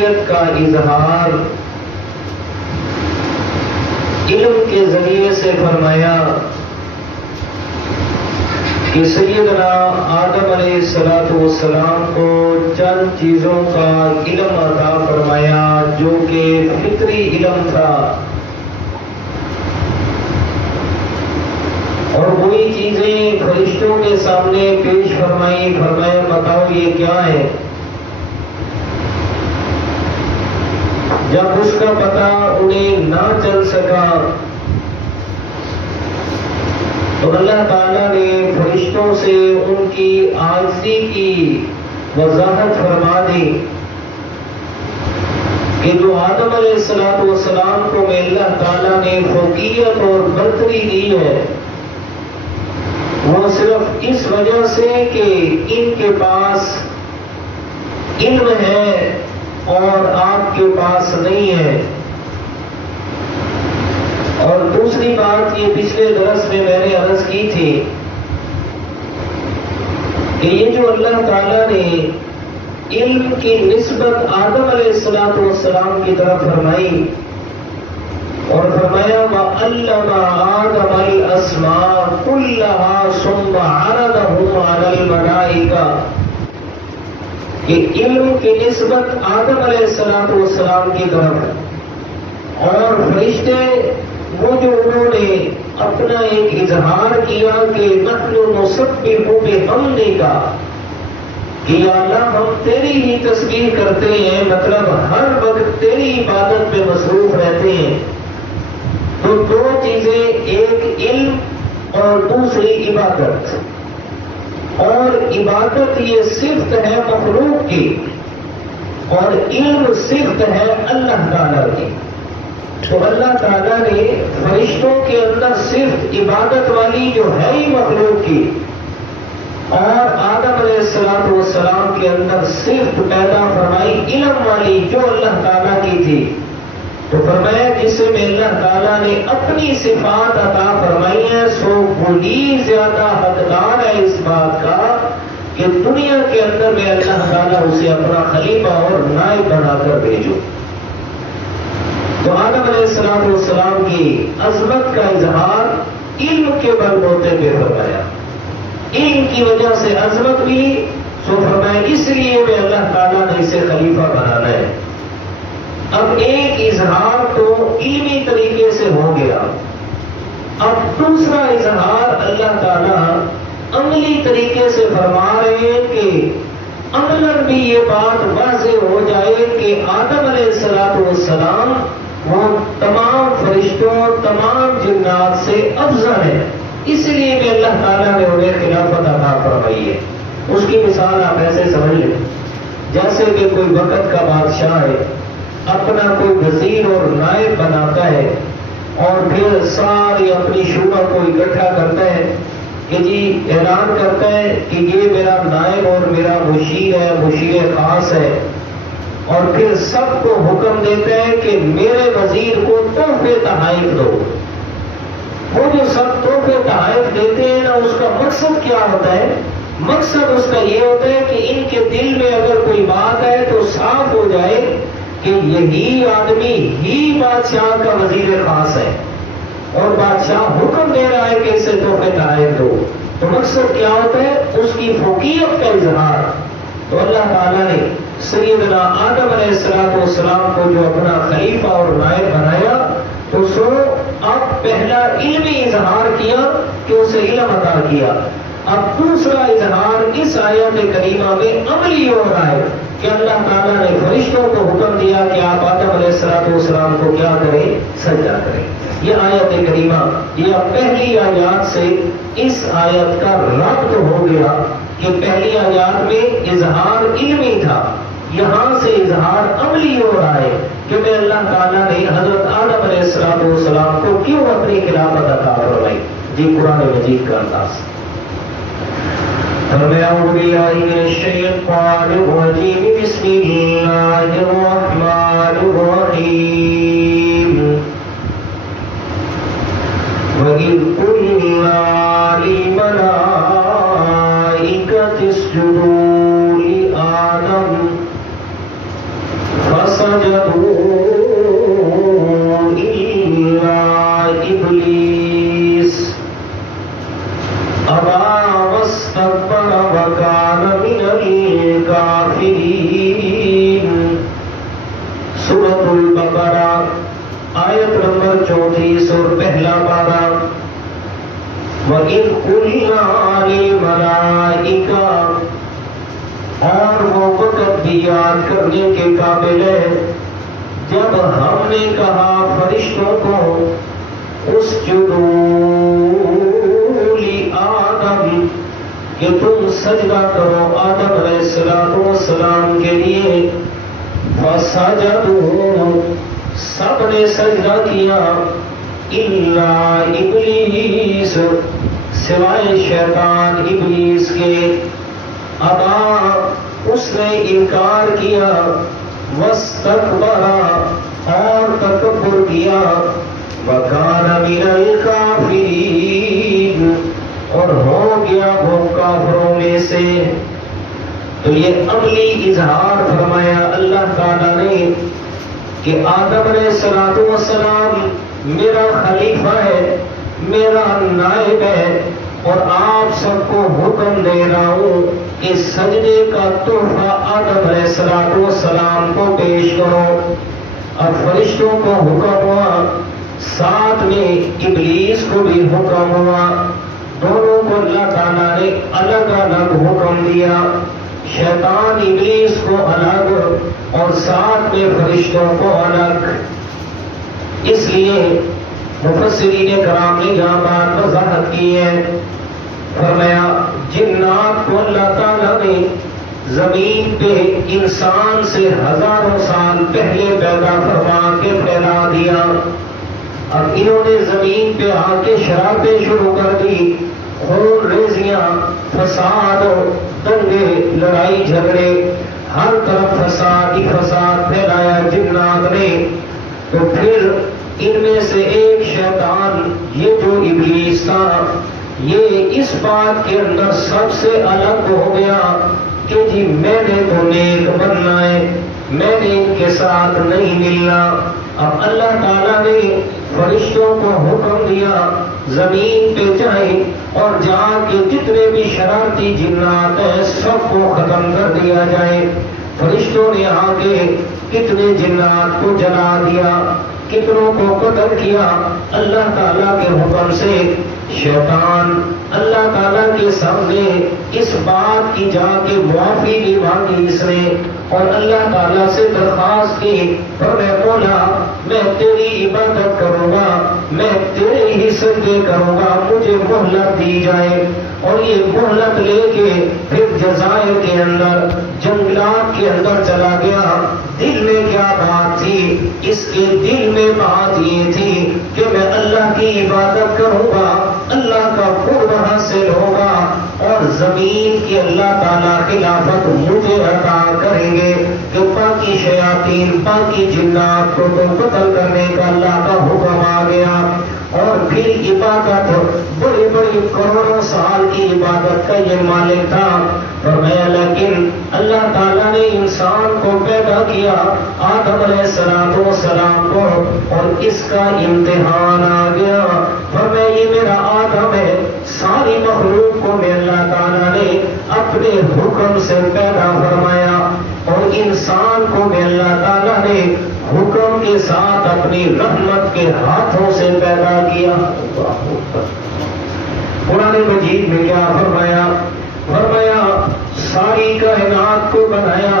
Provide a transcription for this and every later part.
خصوصیت کا اظہار علم کے ذریعے سے فرمایا کہ سیدنا آدم علیہ السلام کو چند چیزوں کا علم عطا فرمایا جو کہ فطری علم تھا، اور وہی چیزیں فرشتوں کے سامنے پیش فرمائی، فرمایا بتاؤ یہ کیا ہے؟ جب اس کا پتہ انہیں نہ چل سکا تو اللہ تعالیٰ نے فرشتوں سے ان کی عاجزی کی وضاحت فرما دی کہ جو آدم علیہ السلام کو میں اللہ تعالیٰ نے فوقیت اور برتری دی ہے وہ صرف اس وجہ سے کہ ان کے پاس علم ہے اور آپ کے پاس نہیں ہے۔ اور دوسری بات یہ پچھلے درس میں نے عرض کی تھی کہ یہ جو اللہ تعالیٰ نے علم کی نسبت آدم علیہ السلام کی طرف فرمائی اور فرمایا وَعَلَّمَ آدَمَ الْأَسْمَاءَ كُلَّهَا ثُمَّ عَرَضَهُمْ عَلَى الْمَلَائِكَةِ کہ علم کی نسبت آدم علیہ السلام کی طرف اور فرشتے وہ جو انہوں نے اپنا ایک اظہار کیا کہ نحن نسبح بحمدک کہ یا اللہ ہم تیری ہی تسبیح کرتے ہیں، مطلب ہر وقت تیری عبادت میں مصروف رہتے ہیں۔ تو دو چیزیں، ایک علم اور دوسری عبادت، اور عبادت یہ صفت ہے مخلوق کی اور علم صفت ہے اللہ تعالیٰ کی۔ تو اللہ تعالیٰ نے فرشتوں کے اندر صرف عبادت والی جو ہے ہی مخلوق کی اور آدم علیہ السلام کے اندر صرف پیدا فرمائی علم والی جو اللہ تعالیٰ کی تھی۔ تو فرمایا جس میں اللہ تعالیٰ نے اپنی صفات عطا فرمائی ہیں سو وہی زیادہ حقدار ہے اس بات کا کہ دنیا کے اندر میں اللہ تعالیٰ اسے اپنا خلیفہ اور نائب بنا کر بھیجو۔ تو آدم علیہ السلام کی عظمت کا اظہار علم کے بل بوتے پہ فرمایا، علم کی وجہ سے عظمت بھی، سو فرمایا اس لیے میں اللہ تعالیٰ نے اسے خلیفہ بنانا ہے۔ اب ایک اظہار تو علمی طریقے سے ہو گیا، اب دوسرا اظہار اللہ تعالیٰ عملی طریقے سے فرما رہے ہیں کہ عملاً بھی یہ بات واضح ہو جائے کہ آدم علیہ السلام وہ تمام فرشتوں تمام جنات سے افضل ہے، اس لیے بھی اللہ تعالیٰ نے انہیں خلافت عطا فرمائی ہے۔ اس کی مثال آپ ایسے سمجھ لیں جیسے کہ کوئی وقت کا بادشاہ ہے، اپنا کوئی وزیر اور نائب بناتا ہے اور پھر ساری اپنی شورا کو اکٹھا کرتا ہے کہ جی اعلان کرتا ہے کہ یہ میرا نائب اور میرا مشیر ہے، مشیر خاص ہے، اور پھر سب کو حکم دیتا ہے کہ میرے وزیر کو تحفے تحائف دو۔ وہ جو سب تحفے تحائف دیتے ہیں نا، اس کا مقصد کیا ہوتا ہے؟ مقصد اس کا یہ ہوتا ہے کہ ان کے دل میں اگر کوئی بات ہے تو صاف ہو جائے کہ یہی آدمی ہی بادشاہ کا وزیر خاص ہے اور بادشاہ حکم دے رہا ہے کہ اسے تحفے تحائف دو۔ تو مقصد کیا ہوتا ہے؟ اس کی فوقیت کا اظہار۔ تو اللہ تعالیٰ نے سیدنا آدم علیہ السلام کو جو اپنا خلیفہ اور نائب بنایا تو سو اب پہلا علمی اظہار کیا کہ اسے علم عطا کیا، اب دوسرا اظہار اس آیت کریمہ میں عملی ہو رہا ہے کہ اللہ تعالیٰ نے فرشتوں کو حکم دیا کہ آپ آدم علیہ السلام کو کیا کریں؟ سجدہ کریں۔ یہ آیت کریمہ یہ پہلی آیات سے اس آیت کا ربط ہو گیا کہ پہلی آیات میں اظہار علمی تھا، یہاں سے اظہار عملی ہو رہا ہے کہ میں اللہ تعالیٰ نے حضرت آدم علیہ السلام کو کیوں اپنی خلافت عطا فرمائی۔ جی قرآن مجید کا انداز اعوذ باللہ من الشیطان الرجیم بسم اللہ الرحمن الرحیم وَإِذْ قُلْنَا لِلْمَلَائِكَةِ اسْجُدُوا لِآدَمَ وَإِذْ قُلْنَا لِلْمَلَائِكَةِ، اور وہ وقت بھی یاد کرنے کے قابل ہے جب ہم نے کہا فرشتوں کو اسجدوا لآدم، کہ تم سجدہ کرو آدم علیہ السلام کے لیے، فسجدوا، سب نے سجدہ کیا، الا ابلیس، سوائے شیطان ابلیس کے، ابا، اس نے انکار کیا، واستکبر، اور تکبر کیا، وکان من الکافرین، اور ہو گیا وہ کافروں میں سے۔ تو یہ عملی اظہار فرمایا اللہ تعالیٰ نے کہ آدم علیہ السلام میرا خلیفہ ہے، میرا نائب ہے، اور آپ سب کو حکم دے رہا ہوں کہ سجدے کا تحفہ آدم علیہ السلام کو پیش کرو۔ اب فرشتوں کو حکم ہوا، ساتھ میں ابلیس کو بھی حکم ہوا، دونوں کو اللہ تعالیٰ نے الگ الگ حکم دیا، شیطان ابلیس کو الگ اور ساتھ میں فرشتوں کو الگ۔ اس لیے مفسرین کرام نے یہاں بات وضاحت کی ہے، فرمایا جنات کو اللہ تعالیٰ نے زمین پہ انسان سے ہزاروں سال پہلے پیدا فرما کے پھیلا دیا، اب انہوں نے زمین پہ آ کے شرارتیں شروع کر دی، خون ریزیاں، فساد، دنگے، لڑائی جھگڑے، ہر طرف فساد ہی فساد پھیلایا جنات نے۔ تو پھر ان میں سے ایک شیطان، یہ جو ابلیس تھا، یہ اس بات کے اندر سب سے الگ ہو گیا کہ جی میں نے تو نیک بننا ہے، میں نے ان کے ساتھ نہیں ملنا۔ اب اللہ تعالیٰ نے فرشتوں کو حکم دیا زمین پہ جائیں اور جا کے جتنے بھی شرارتی جنات ہیں سب کو ختم کر دیا جائے۔ فرشتوں نے آ کے کتنے جنات کو جلا دیا، کتنوں کو قتل کیا اللہ تعالیٰ کے حکم سے۔ شیطان اللہ تعالیٰ کے سامنے اس بات کی جا کے معافی بھی مانگی اس نے، اور اللہ تعالیٰ سے درخواست کی، اور میں مولا میں تیری عبادت کروں گا، میں تیرے ہی سجدے کروں گا، مجھے مہلت دی جائے۔ اور یہ مہلت لے کے پھر جزائر کے اندر، جنگلات کے اندر چلا گیا۔ دل میں کیا بات تھی؟ اس کے دل میں بات یہ تھی کہ میں اللہ کی عبادت کروں گا، اللہ کا قرب حاصل ہوگا، اور زمین کی اللہ تعالیٰ خلافت مجھے عطا کریں گے کہ باقی شیاطین، باقی جنات کو تو قتل کرنے کا اللہ کا حکم آ گیا۔ اور پھر عبادت، بڑی بڑی کروڑوں سال کی عبادت کا یہ مالک تھا، فرمایا لیکن اللہ تعالیٰ نے انسان کو پیدا کیا، آدم علیہ السلام کو، اور اس کا امتحان آ گیا۔ فرمایا یہ میرا آدم ہے، ساری مخلوق کو میں اللہ تعالیٰ نے اپنے حکم سے پیدا فرمایا، اور انسان کو میں اللہ تعالیٰ نے حکم کے ساتھ اپنی رحمت کے ہاتھوں سے پیدا کیا۔ قرآن مجید میں کیا فرمایا؟ فرمایا ساری کائنات کو بنایا،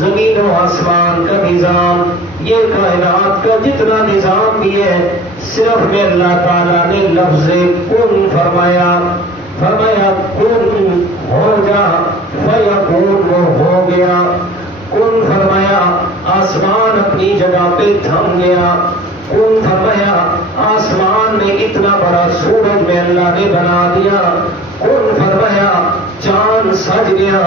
زمین و آسمان کا نظام، یہ کائنات کا جتنا نظام بھی ہے صرف میں اللہ تعالیٰ نے لفظ کن فرمایا، فرمایا کن ہو جا، فیکون وہ ہو گیا۔ کن فرمایا آسمان اپنی جگہ پہ تھم گیا۔ کن فرمایا آسمان میں اتنا بڑا سورج میں اللہ نے بنا دیا۔ کن فرمایا چاند سج گیا۔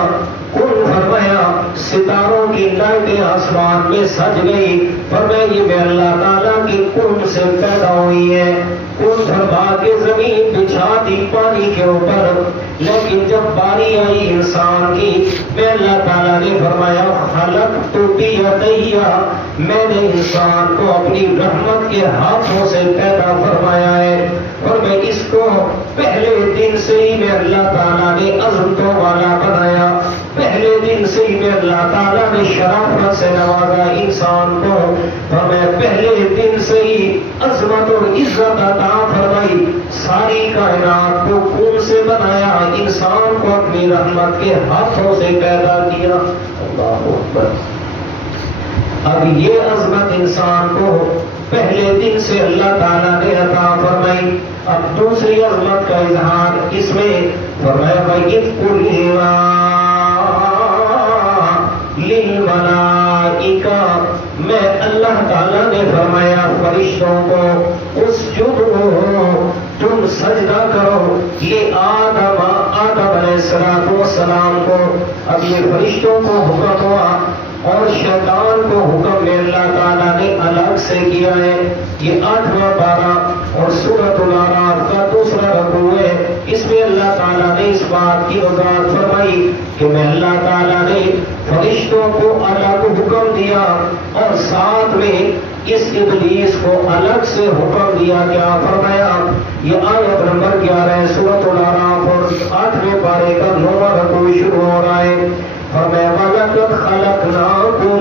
کن فرمایا ستاروں کی لائٹیں آسمان میں سج گئی۔ فرمایا یہ میں اللہ تعالیٰ کی کن سے پیدا ہوئی ہے۔ کن فرما کے زمین بچھا دی پانی کے اوپر، لیکن جب باری آئی انسان کی، میں اللہ تعالیٰ نے فرمایا خلقت بیدیا، میں نے انسان کو اپنی رحمت کے ہاتھوں سے پیدا فرمایا ہے، اور میں اس کو پہلے دن سے ہی میں اللہ تعالیٰ نے عظمتوں والا بنایا، پہلے دن سے ہی میں اللہ تعالیٰ نے شرافت سے نوازا انسان کو، اور میں پہلے دن سے ہی عظمت اور عزت عطا فرمائی۔ ساری کائنات کو خون سے بنایا، انسان کو اپنی رحمت کے ہاتھوں سے پیدا کیا. اللہ اکبر. اب یہ عظمت انسان کو پہلے دن سے اللہ تعالیٰ نے عطا فرمائی. اب دوسری عظمت کا اظہار اس میں فرمایا وَإِذْ قُلْنَا لِلْمَلَائِكَةِ، میں اللہ تعالیٰ نے فرمایا فرشتوں کو اسجدوا، تم سجدہ کرو، یہ آدم علیہ السلام کو. اب یہ فرشتوں کو حکم ہوا اور شیطان کو حکم میں اللہ تعالیٰ نے الگ سے کیا ہے. یہ 8واں پارہ اور سورۃ الاعراف کا دوسرا رکوع ہے. اس میں اللہ تعالیٰ نے اس بات کی وضاحت فرمائی کہ میں اللہ تعالیٰ نے فرشتوں کو الگ حکم دیا اور ساتھ میں اس ابلیس کو الگ سے حکم دیا. کیا فرمایا؟ یہ آیت نمبر 11 سورۃ الاعراف اور 8ویں پارے کا 9واں رکوع شروع ہو رہا ہے. فرمایا وَلَقَدْ خَلَقْنَاكُمْ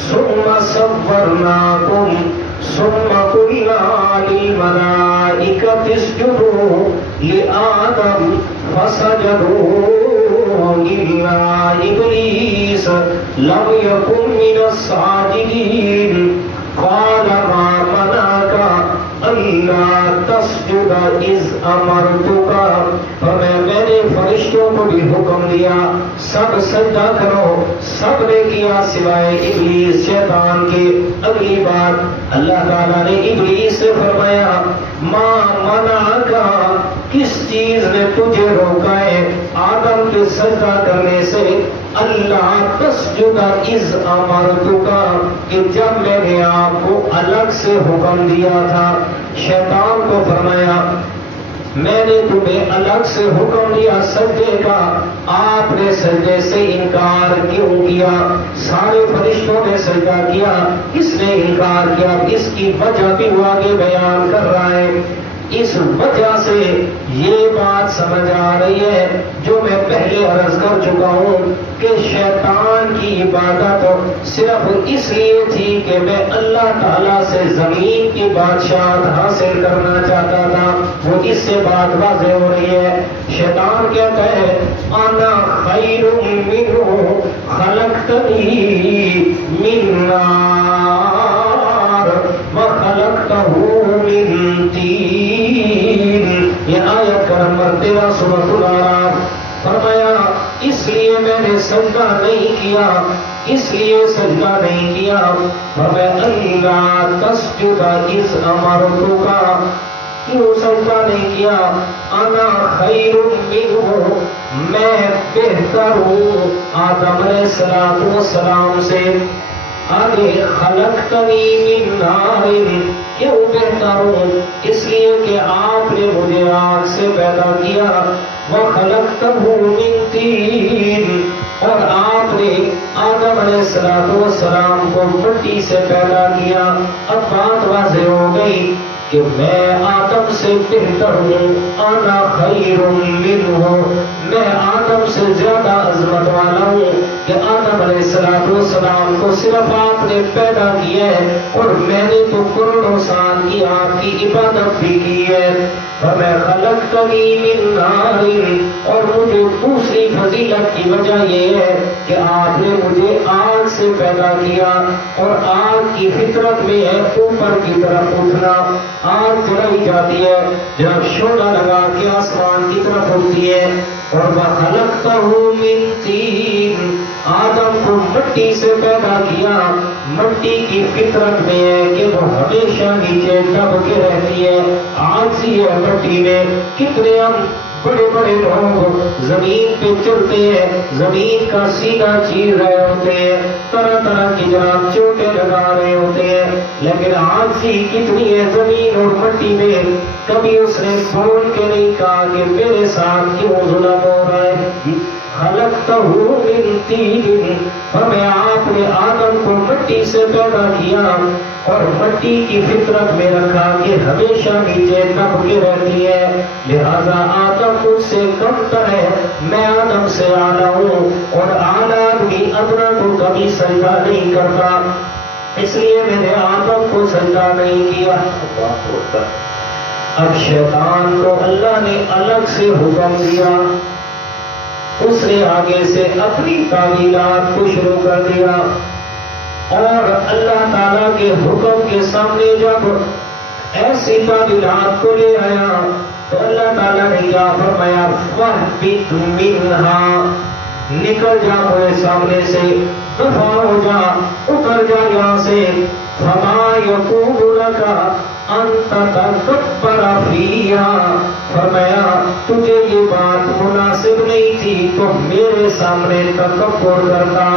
ثُمَّ صَوَّرْنَاكُمْ ثُمَّ قُلْنَا لِلْمَلَائِكَةِ اسْجُدُوا لِآدَمَ فَسَجَدُوا إِلَّا إِبْلِيسَ لَمْ يَكُنْ مِنَ السَّاجِدِينَ قَالَ مَا مَنَعَكَ أَلَّا تَسْجُدَ إِذْ أَمَرْتُكَ. میں نے فرشتوں کو بھی حکم دیا سب سجدہ کرو، سب نے کیا سوائے ابلیس شیطان کے. اگلی بات اللہ تعالیٰ نے ابلیس سے فرمایا ما منعک، کس چیز نے تجھے روکا ہے آدم کے سجدہ کرنے سے؟ اللہ تسجد اذ امرتک، کہ جب میں نے آپ کو الگ سے حکم دیا تھا. شیطان کو فرمایا میں نے تمہیں الگ سے حکم دیا سجدے کا، آپ نے سجدے سے انکار کیوں کیا؟ سارے فرشتوں نے سجدہ کیا، اس نے انکار کیا. اس کی وجہ بھی وہ آگے بیان کر رہا ہے. اس وجہ سے یہ بات سمجھ آ رہی ہے جو میں پہلے عرض کر چکا ہوں کہ شیطان کی عبادت صرف اس لیے تھی کہ میں اللہ تعالیٰ سے زمین کی بادشاہت حاصل کرنا چاہتا تھا. وہ اس سے بات واضح ہو رہی ہے. شیطان کہتا ہے انا خیر منہ خلقتنی من نار وخلقتہ من طین. یہ آیت کا نمبر 13 سورۃ الاعراف. فرمایا اس لیے میں نے سجدہ نہیں کیا، اس لیے سجدہ نہیں کیا. فرمایا اللہ تسجد اذ امرتک، کیوں سجدہ نہیں کیا؟ انا خیر منہ، میں بہتر ہوں آدم علیہ السلام سے. آگے خلقتنی من نار، کیوں بہتر ہوں؟ اس لیے کہ آپ نے مجھے آگ سے پیدا کیا. وخلقتہ من طین، اور آپ نے آدم علیہ السلام کو مٹی سے پیدا کیا. اب بات واضح ہو گئی کہ میں آدم سے بہتر ہوں. انا خیر منہ، میں آدم سے زیادہ عظمت والا ہوں کہ آدم علیہ السلام کو صرف آپ نے پیدا کیا ہے اور میں نے تو کروڑوں سال کی آپ کی عبادت بھی کی ہے. میں خلقتنی من نار، اور مجھے دوسری فضیلت کی وجہ یہ ہے کہ آپ نے مجھے آگ سے پیدا کیا، اور آگ کی فطرت میں ہے اوپر کی طرف اٹھنا. آگ جلائی جاتی ہے جب شعلہ لگا کے آسمان کی طرف اٹھتی ہے. اور وخلقتہ من طین، آدم کو مٹی سے پیدا کیا. مٹی کی فطرت میں ہے کہ وہ ہمیشہ نیچے دب کے رہتی ہے، عاجزی ہے مٹی میں. کتنے ہم بڑے بڑے لوگ زمین پہ چلتے ہیں، زمین کا سینہ چیر رہے ہوتے ہیں، طرح طرح کی جناب چوٹیں لگا رہے ہوتے ہیں، لیکن عاجزی کتنی ہے زمین اور مٹی میں. کبھی اس نے بول کے نہیں کہا کہ میرے ساتھ کیوں ظلم ہو رہا ہے. خلقتہ من طین، ہمیں آپ نے آدم کو مٹی سے پیدا کیا اور مٹی کی فطرت میں رکھا کہ ہمیشہ نیچے دب کے رہتی ہے. لہذا آدم مجھ سے کم تر ہے، میں آدم سے اعلیٰ ہوں، اور اعلیٰ بھی ادنا کو کبھی سجدہ نہیں کرتا، اس لیے میں نے آدم کو سجدہ نہیں کیا. اب شیطان کو اللہ نے الگ سے حکم دیا، اس نے آگے سے اپنی تعویلات کو شروع کر دیا، اور اللہ تعالیٰ کے حکم کے سامنے جب ایسی تعویلات کو لے آیا تو اللہ تعالیٰ نے کیا فرمایا، فَاهْبِطْ مِنْهَا، نکل جا میرے سامنے سے، دفع ہو جا، اتر جا یہاں سے، فَمَا يَكُونُ لَكَ أَن تَتَكَبَّرَ فِيهَا، فرمایا تجھے یہ بات مناسب نہیں تھی تو میرے سامنے تکبر کرتا،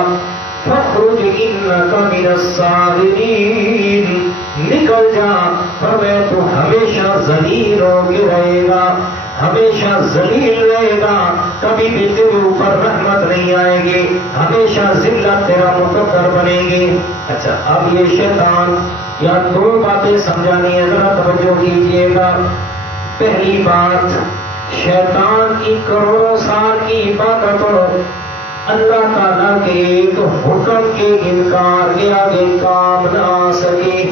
فَاخْرُجْ إِنَّكَ مِنَ الصَّاغِرِينَ، نکل جا، فرمایا تو ہمیشہ ذلیل ہو کے رہے گا، ہمیشہ ذلیل رہے گا، کبھی بھی تیرے اوپر رحمت نہیں آئے گی، ہمیشہ ذلت تیرا مقدر بنے گی۔ اچھا اب یہ شیطان یا دو باتیں سمجھانی ہے، ذرا توجہ کیجیے گا۔ پہلی بات، شیطان کی کروڑوں سال کی عبادت اللہ تعالیٰ کے ایک حکم کے انکار کے آگے کام نہ آ سکے،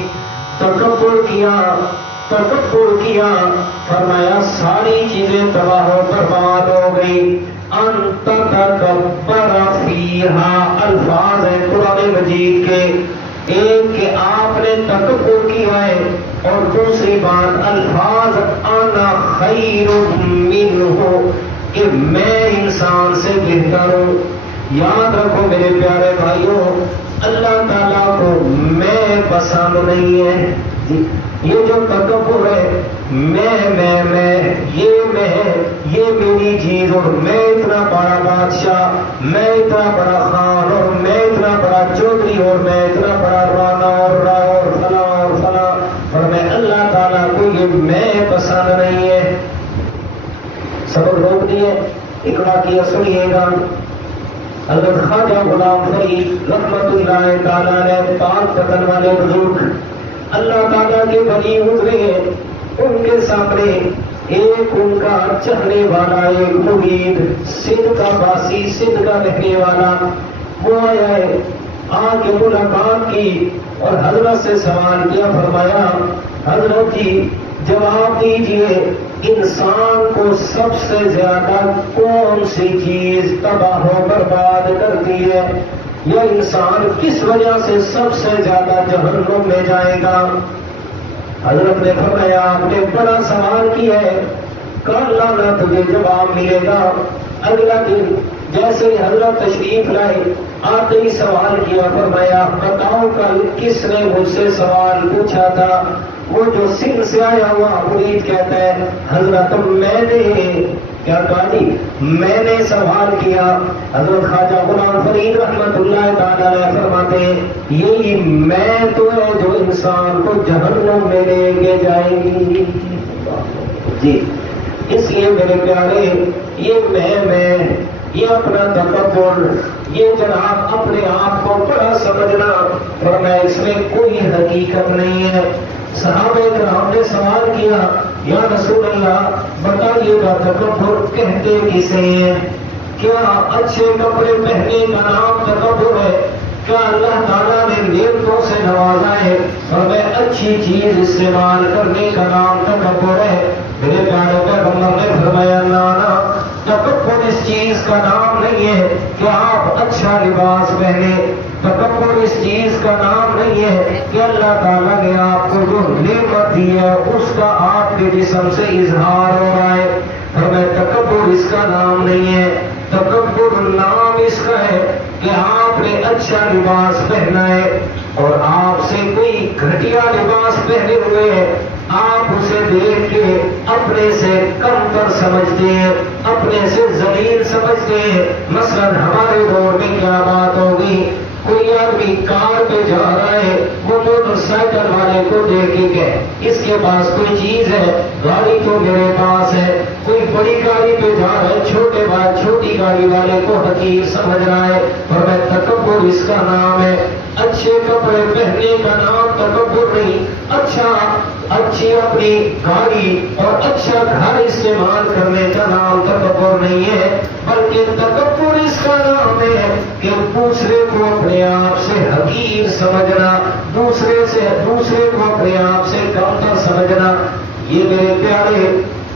تکبر کیا، فرمایا ساری چیزیں تباہ و برباد ہو گئی۔ انت تکبر فیہا، الفاظ ہیں قرآن مجید کے، ایک کہ آپ نے تکبر کیا ہے، اور دوسری بات الفاظ انا خیر منہ، کہ میں انسان سے بہتر ہوں۔ یاد رکھو میرے پیارے بھائیوں، اللہ تعالیٰ کو میں پسند نہیں ہے۔ یہ جو تکبر ہے، یہ میری چیز، اور میں اتنا بڑا بادشاہ، میں اتنا بڑا خان، اور میں اتنا بڑا چودھری، اور میں اتنا بڑا رانا اور فلاں، اور میں اللہ تعالیٰ کو یہ میں پسند نہیں ہے۔ سبق روک دیے، ایک واقعہ سنیے گا۔ حضرت خواجہ غلام فرید رحمت اللہ تعالیٰ نے پاک پتن والے بزرگ اللہ تعالیٰ کے ولی گزرے ہیں، ان کے سامنے ایک ان کا چہرے والا ایک مرید، سندھ کا باسی، سندھ کا رہنے والا، وہ آیا ہے، آ کے ملاقات کی اور حضرت سے سوال کیا، فرمایا حضرت جی جواب دیجئے، انسان کو سب سے زیادہ کون سی چیز تباہ و برباد کرتی ہے، یا انسان کس وجہ سے سب سے زیادہ جہنم میں جائے گا؟ حضرت نے فرمایا آپ نے بڑا سوال کیا ہے، کل لانا تجھے جواب ملے گا۔ اگلا دن جیسے ہی حضرت تشریف لائے، آتے ہی سوال کیا، فرمایا بتاؤ کل کس نے مجھ سے سوال پوچھا تھا؟ وہ جو سندھ سے آیا ہوا مرید کہتا ہے حضرت میں نے کیا کہا جی، میں نے سوال کیا۔ حضرت خواجہ غلام فرید رحمت اللہ تعالیٰ نے فرماتے ہیں یہی میں تو ہے جو انسان کو جہنم میں لے کے جائے گی۔ جی اس لیے میرے پیارے، یہ یہ اپنا تکبر، یہ جناب اپنے آپ کو بڑا سمجھنا، اور میں اس میں کوئی حقیقت نہیں ہے۔ صحابہ کرام نے سوال کیا، یا رسول اللہ بتائیے گا تکبر کہتے کسے ہیں؟ کیا اچھے کپڑے پہننے کا نام تکبر ہے؟ کیا اللہ تعالیٰ نے نعمتوں سے نوازا ہے اور میں اچھی چیز استعمال کرنے کا نام تکبر ہے؟ میرے پیارے پیغمبر نے فرمایا نا، تکبر اس چیز کا نام نہیں ہے کہ آپ اچھا لباس پہنے، تکبر اس چیز کا نام نہیں ہے کہ اللہ تعالیٰ نے آپ کو جو نعمت دی ہے اس کا آپ کے جسم سے اظہار ہو رہا ہے۔ فرمایا تکبر اس کا نام نہیں ہے، تکبر نام اس کا ہے کہ آپ نے اچھا لباس پہنا ہے اور آپ سے کوئی گھٹیا لباس پہنے ہوئے ہے، آپ اسے دیکھ کے اپنے سے کم تر سمجھتے ہیں، اپنے سے ذلیل سمجھتے ہیں۔ مثلا ہمارے دور میں کیا بات ہوگی، کوئی آدمی کار پہ جا رہا ہے، وہ موٹر سائیکل والے کو دیکھ کے کہ اس کے پاس کوئی چیز ہے، گاڑی تو میرے پاس ہے۔ کوئی بڑی گاڑی پہ جا رہا ہے، چھوٹی گاڑی والے کو حقیر سمجھ رہا ہے، اور میں تکبر اس کا نام ہے۔ اچھے کپڑے پہننے کا نام تکبر نہیں، اچھی اپنی گاڑی اور اچھا گھر استعمال کرنے کا نام تکبر نہیں ہے، بلکہ تکبر اس کا نام ہے کہ دوسرے کو اپنے آپ سے حقیر سمجھنا، دوسرے کو اپنے آپ سے کمتر سمجھنا۔ یہ میرے پیارے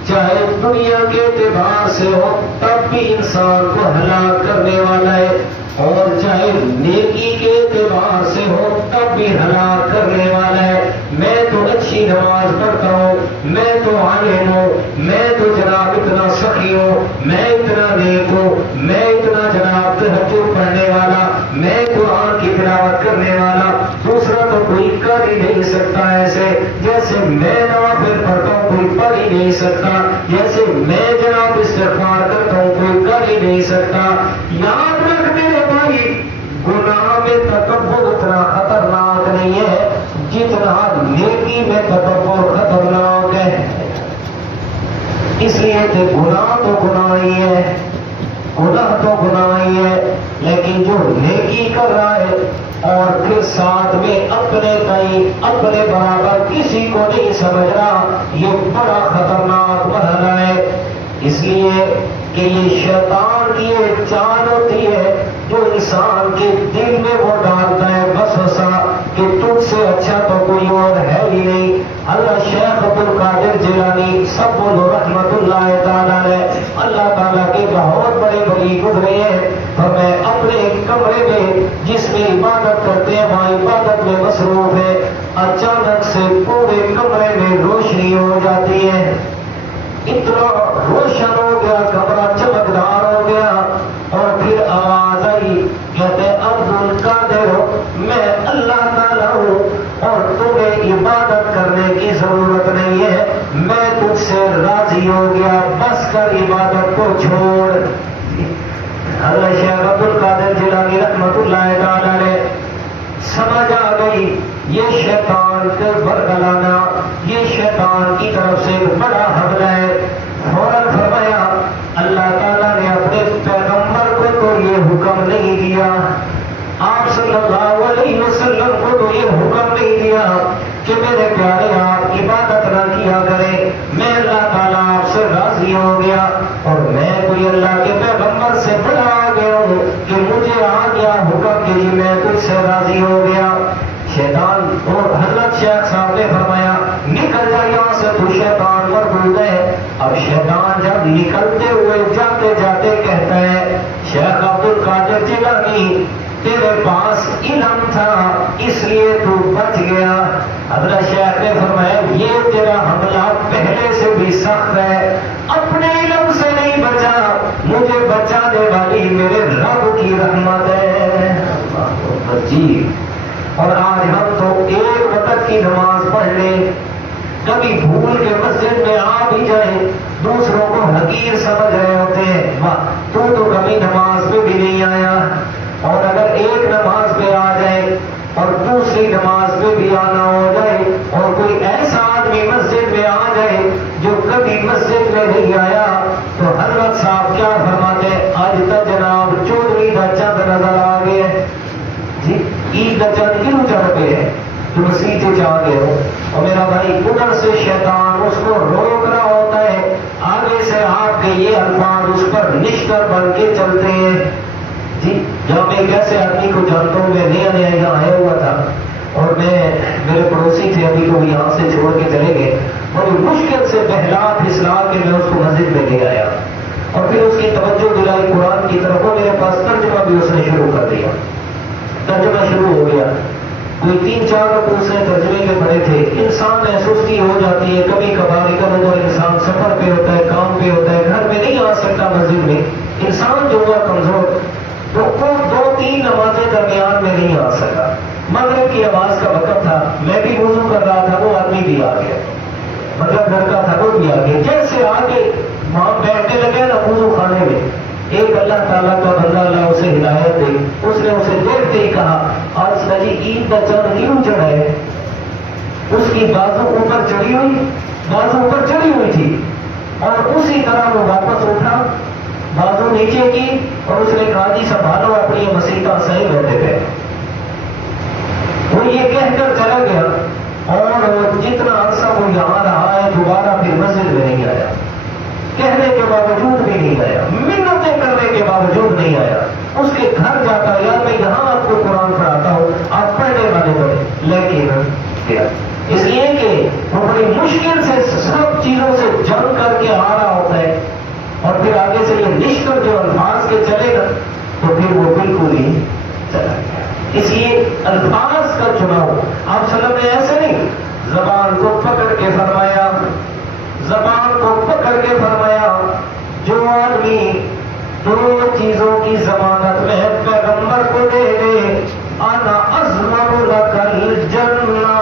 چاہے دنیا کے اعتبار سے ہو تب بھی انسان کو ہلاک کرنے والا ہے، اور چاہے نیکی کے اعتبار سے ہو تب بھی ہلاک کرنے والا ہے۔ میں تو اچھی نماز پڑھتا ہوں، میں تو عالم ہوں، میں تو جناب اتنا سخی ہوں، میں اتنا نیک ہوں، میں اتنا جناب تہجد پڑھنے والا، میں قرآن کی تلاوت کرنے والا، دوسرا تو کوئی کر ہی نہیں سکتا ایسے جیسے میں نوافل پڑھتا ہوں، کوئی پڑھ ہی نہیں سکتا جیسے میں جناب استغفار کرتا ہوں، کوئی کر ہی نہیں سکتا۔ یاد رکھ میرے بھائی، گناہ میں تکبر اتنا خطرناک نہیں ہے جتنا نیکی میں تکبر خطرناک ہے۔ اس لیے کہ گناہ تو گناہ ہی ہے، گناہ تو گناہ ہی ہے، لیکن جو نیکی کر رہا ہے اور پھر ساتھ میں اپنے کہیں اپنے برابر کسی کو نہیں سمجھ رہا، یہ بڑا خطرناک مرحلہ ہے۔ اس لیے کہ یہ شیطان کی ایک چال ہوتی ہے جو انسان کے دل میں وہ ڈالتا ہے وسوسہ کہ تجھ سے اچھا تو کوئی اور ہے ہی نہیں۔ اللہ شیخ عبد القادر جیلانی سب بولو رحمت اللہ تعالیٰ نے، اللہ تعالیٰ کے بہت بڑے ولی گزرے ہیں، اور میں اپنے کمرے میں جس میں عبادت کرتے ہیں وہاں عبادت میں مصروف ہے، اچانک سے پورے کمرے میں روشنی ہو جاتی ہے، اتنا روشن ہو گیا، کمرہ چمکدار ہو گیا، اور پھر آواز آئی، کہتے عبد القادر میں اللہ تعالیٰ ہوں اور تمہیں عبادت کرنے کی ضرورت نہیں ہے، میں تجھ سے راضی ہو گیا، بس کر عبادت کو چھوڑ۔ حضرت شیخ عبد القادر جیلانی رحمت اللہ تعالیٰ نے سمجھ آ گئی یہ شیطان کے برگلانا، یہ شیطان کی طرف سے بڑا حملہ ہے۔ فوراً فرمایا اللہ تعالیٰ نے اپنے پیغمبر کو تو یہ حکم نہیں دیا، آپ صلی اللہ علیہ وسلم کو تو یہ حکم نہیں دیا کہ میرے پیارے آپ عبادت نہ کیا کریں، میں اللہ تعالیٰ آپ سے راضی ہو گیا، اور میں کوئی اللہ کے پیغمبر سے بڑا آ گیا ہوں کہ مجھے آ گیا حکم کہ جی میں تجھ سے راضی ہو گیا۔ شیطان اور حضرت شیخ صاحب نے فرمایا نکل جا یہاں سے، تو شیطان مردود ہے۔ اب شیطان جب نکلتے ہوئے جاتے جاتے کہتا ہے شیخ عبد القادر جیلانی تیرے پاس علم تھا اس لیے تو بچ گیا۔ حضرت شیخ نے فرمایا یہ تیرا حملہ پہلے سے بھی سخت ہے، اپنے علم سے نہیں بچا، مجھے بچانے والی میرے رب کی رحمت ہے۔ جی، اور آج ہم تو ایک وقت کی نماز پڑھ لیں، کبھی بھول کے مسجد میں آ بھی جائیں، دوسروں کو حقیر سمجھ رہے ہوتے ہیں، واہ تو کبھی نماز میں بھی نہیں آیا، اور اگر ایک نماز میں آ جائے اور دوسری نماز میں بھی آنا ہو جائے، اور کوئی ایسا آدمی مسجد میں آ جائے جو کبھی مسجد میں نہیں آیا، تو حضرت صاحب کیا فرماتے ہیں آج تک جناب چودھری کا چند نظر آ گئے، جی عید کا چند کیوں چڑھ گئے ہیں، تو مسیح چاہ گئے ہو، اور میرا بھائی ادھر سے شیطان اس کو روک رہا ہوتا ہے، آگے سے آپ کے یہ الفاظ اس پر نشتر بن کے چلتے ہیں۔ جی جب میں ایک ایسے آدمی کو جانتا ہوں، میں نیا نیا یہاں آیا ہوا تھا، اور میرے پڑوسی تھے، ابھی تو یہاں سے چھوڑ کے چلے گئے، بڑی مشکل سے بہلا پھسلا کے میں اس کو مسجد میں لے آیا، اور پھر اس کی توجہ دلائی قرآن کی طرف، وہ میرے پاس ترجمہ بھی اس نے شروع کر دیا، ترجمہ شروع ہو گیا، کوئی 3-4 لوگ اس نے ترجمے کے پڑھے تھے۔ انسان میں سستی ہو جاتی ہے، کبھی کبھار ادھر انسان سفر پہ ہوتا ہے، کام پہ ہوتا ہے، گھر میں نہیں آ سکتا مسجد میں، انسان جو ہوا کمزور، تو وہ 2-3 نمازیں درمیان میں نہیں آ سکا، مغرب کی آواز کا وقت تھا، میں بھی وضو کر رہا تھا، وہ آدمی بھی آ گیا، مطلب گھر کا تھا وہ بھی آ گیا، جیسے آگے وہاں بیٹھنے لگے نا وضو خانے میں، ایک اللہ تعالیٰ کا بندہ اللہ اسے ہدایت دے، اس نے اسے دیکھتے ہی کہا آج سجی عید کا چند کیوں چڑھا ہے؟ اس کی بازو اوپر چڑھی ہوئی تھی، اور اسی طرح وہ واپس اٹھا، بازو نیچے کی، اور اس نے کہا جی سنبھالو اپنی مسیحا صحیح رہتے تھے، وہ یہ کہہ کر چلا گیا، اور جتنا عرصہ وہ یہاں رہا ہے دوبارہ پھر مسجد میں نہیں آیا، کہنے کے باوجود بھی نہیں آیا، منتیں کرنے کے باوجود نہیں آیا، اس کے گھر جاتا یار میں یہاں آپ کو قرآن پڑھاتا ہوں، آپ پڑھنے والے بنے، لیکن کیا اس لیے کہ وہ بڑی مشکل سے سب چیزوں سے جنگ کر کے آ رہا ہوتا ہے اور پھر آگے سے یہ نشکر جو الفاظ کے چلے گا تو پھر وہ بالکل ہی چلا گیا. اس لیے الفاظ کا چناؤ آپ صلی اللہ علیہ وسلم نے ایسے نہیں زبان کو پکڑ کے فرمایا، زبان کو پکڑ کے فرمایا جو آدمی دو چیزوں کی ضمانت میں پیغمبر کو دے دے، انا اضمن لک الجنہ،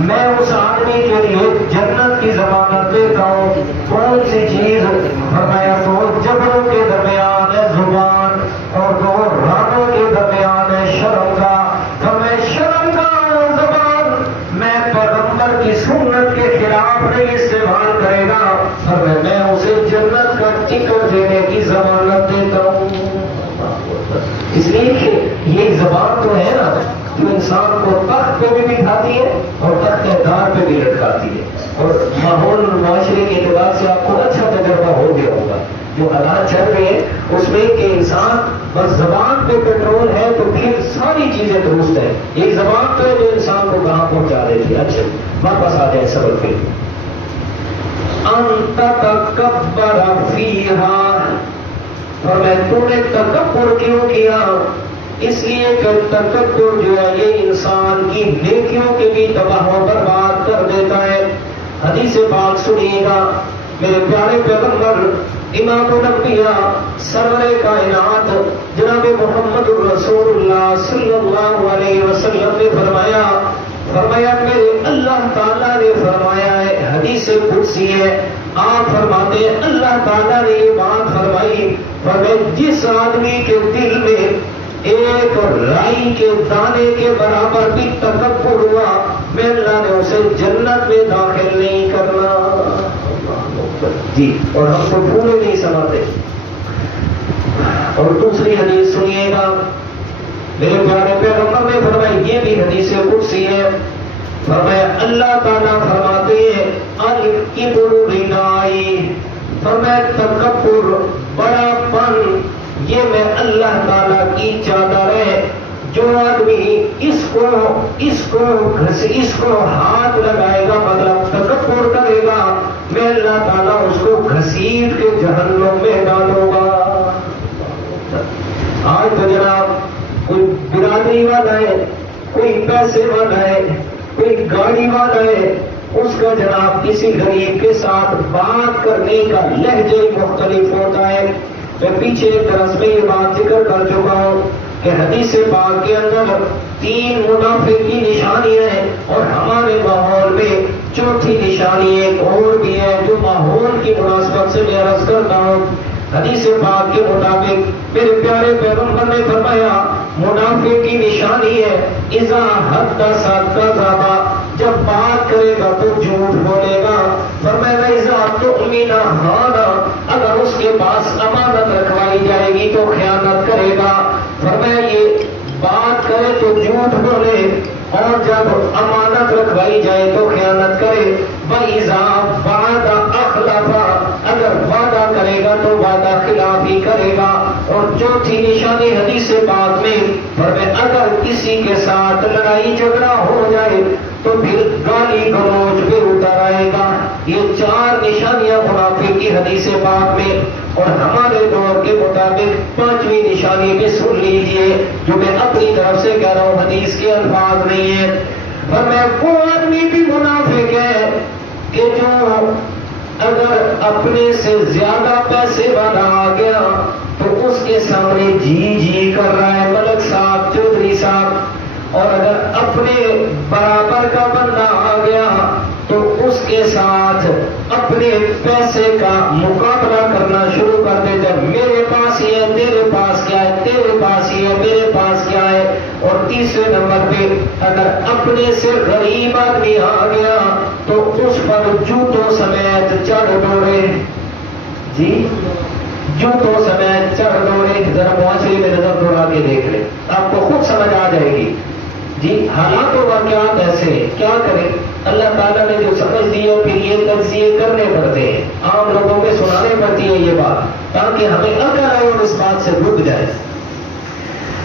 میں اس آدمی کے لیے جنت کی ضمانت دیتا ہوں. کون سی چیز؟ فرمایا دو جبروں کے درمیان ہے زبان اور دو رانوں کے درمیان ہے شرمگاہ. فرمایا شرمگاہ زبان میں پیغمبر کی سنت کے خلاف نہیں استعمال کرے گا، فرمایا میں اسے جنت کا ٹکٹ دینے کی ضمانت دیتا ہوں. اس لیے کہ یہ زبان تو ہے نا جو انسان کو تخت پہ بھی بٹھاتی ہے اور تخت دار پہ بھی لٹکاتی ہے. اور ماحول معاشرے کے اعتبار سے آپ کو اچھا تجربہ ہو گیا ہوگا جو حالات چل رہے ہیں اس میں کہ انسان بس زبان پہ کنٹرول ہے تو پھر ساری چیزیں درست ہیں. ایک زبان تو ہے جو انسان کو کہاں پہنچا دیتی ہے. اچھا واپس آ جائے سبق پہ. انت تکبر فیہا، اور میں تم نے تکبر کیوں کیا؟ اس لیے کہ تکبر جو ہے یہ انسان کی نیکیوں کے بھی تباہ و برباد کر دیتا ہے. حدیث پاک سنیے گا، میرے پیارے پیغمبر امام الانبیاء سرور کائنات جناب محمد الرسول اللہ صلی اللہ علیہ وسلم نے فرمایا میرے اللہ تعالیٰ نے فرمایا ہے، حدیث قدسی ہے، آپ فرماتے ہیں اللہ تعالیٰ نے یہ بات فرمائی، جس آدمی کے دل میں ایک رائی کے دانے کے برابر بھی تکبر ہوا میں اللہ نے اسے جنت میں داخل نہیں کرنا. جی اور ہم تو پورے نہیں سمجھتے. اور دوسری حدیث سنیے گا، میرے پیارے پیغمبر نے فرمائی، یہ بھی حدیث قدسی ہے، فرمایا اللہ تعالیٰ فرماتے ہیں الکبر ردائی، فرمایا تکبر بڑا پن یہ میں اللہ تعالیٰ کی چادر ہے. جو آدمی اس کو ہاتھ لگائے گا مطلب تکبر کرے گا میں اللہ تعالیٰ اس کو گھسیٹ کے جہنم میں ڈالوں گا. آج تو جناب کوئی برادری والا ہے، کوئی پیسے والا ہے، کوئی گاڑی والا ہے، اس کا جناب کسی غریب کے ساتھ بات کرنے کا لہجہ مختلف ہوتا ہے. میں پیچھے ایک درس میں یہ بات ذکر کر چکا ہوں کہ حدیث پاک کے اندر 3 منافق کی نشانیاں ہیں اور ہمارے ماحول میں چوتھی نشانی ایک اور بھی ہے جو ماحول کی مناسبت سے میں عرض کرتا ہوں. حدیث پاک کے مطابق میرے پیارے پیغمبر نے فرمایا منافق کی نشانی ہے اذا حدث کذب، جب بات کرے گا تو جھوٹ بولے گا. فرمایا اذا تؤمن خان، اگر اس کے پاس امانت رکھوائی جائے گی تو خیانت کرے گا. فرمایا یہ بات کرے تو جھوٹ بولے اور جب امانت رکھوائی جائے تو خیانت کرے. وَإِذَا وَعَدَ أَخْلَفَ، اگر وعدہ کرے گا تو وعدہ خلاف ہی کرے گا. اور چوتھی نشانی حدیث پاک میں فرمایا اگر کسی کے ساتھ لڑائی جھگڑا ہو جائے تو پھر گالی گلوچ پہ اتر آئے گا. یہ 4 نشانیاں منافق کی حدیث پاک میں. اور ہمارے دور کے مطابق 5ویں نشانی بھی سن لیجیے جو میں اپنی طرف سے کہہ رہا ہوں، حدیث کے الفاظ نہیں ہے. فرمایا وہ آدمی بھی منافق ہے کہ جو اگر اپنے سے زیادہ پیسے والا آ گیا تو اس کے سامنے جی کر رہا ہے ملک صاحب، چودھری صاحب، اور اگر اپنے برابر کا بندہ آ گیا تو اس کے ساتھ اپنے پیسے کا مقابلہ کرنا شروع کر دیتا ہے. میرے پاس یہ ہے، تیرے پاس کیا ہے، تیرے پاس یہ ہے، میرے پاس کیا ہے. اور تیسرے نمبر پہ اگر اپنے سے غریب آدمی آ گیا تو اس پر جوتوں سمیت چڑھ دوڑے. جی جوتوں سمیت چڑھ دوڑے. ذرا معاشرے میں نظر دوڑا کے دیکھ لیں، آپ کو خود سمجھ آ جائے گی. جی حالات و واقعات ایسے ہیں، کیا کریں. اللہ تعالیٰ نے جو سمجھ دی ہے پھر یہ تجزیے کرنے پڑتے ہیں، عام لوگوں میں سنانے پڑتی ہے یہ بات تاکہ ہمیں عقل آئے اور اس بات سے رک جائے.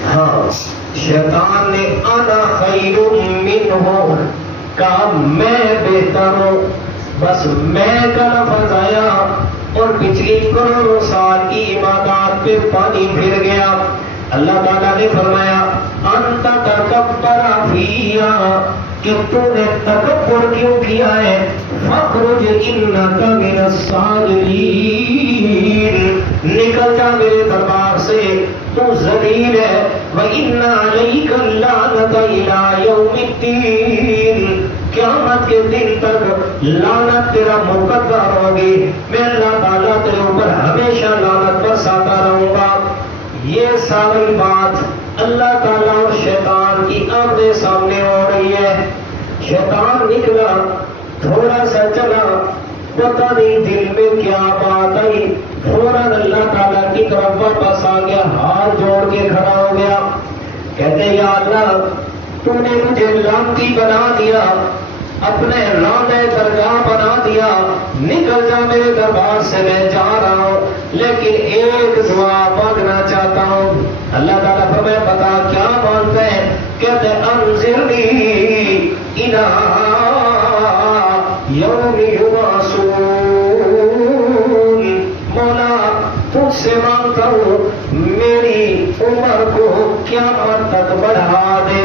ہاں شیطان نے انا خیر منہ کہا میں بہتر ہوں. بس میں کا لفظ آیا اور پچھلی کروڑوں سال کی عبادات پہ پانی پھر گیا. اللہ تعالیٰ نے فرمایا انت تکبر فیہا کہ تو نے تکبر کیوں کیا ہے. فخرج انک من الصاغرین نکل جا میرے دربار سے تو ذلیل ہے. وَإِنَّ عَلَيْكَ اللَّعْنَةَ إِلَىٰ يَوْمِ الدِّينِ قیامت کے دن تک لعنت تیرا مقدر ہوگی. میں اللہ تعالیٰ تیرے اوپر ہمیشہ لعنت برساتا رہوں گا. یہ ساری بات اللہ تعالیٰ اور شیطان کی آمنے سامنے ہو رہی ہے. شیطان نکلا تھوڑا سا چلا پتہ نہیں دل میں کیا بات آئی فوراً اللہ تعالیٰ کی طرف واپس آ گیا ہاتھ جوڑ کے کھڑا ہو گیا. کہتے یا اللہ تو نے مجھے لعنتی بنا دیا اپنے لعنت درگاہ بنا دیا. نکل جا میرے دربار سے میں جا رہا ہوں لیکن ایک دعا مانگنا چاہتا ہوں. اللہ تعالیٰ فرمایا بتا کیا مانگتے ہیں. کہتے انظرنی الی یوم یبعثون. مولا تجھ سے مانگتا ہوں میری عمر کو قیامت تک بڑھا دے.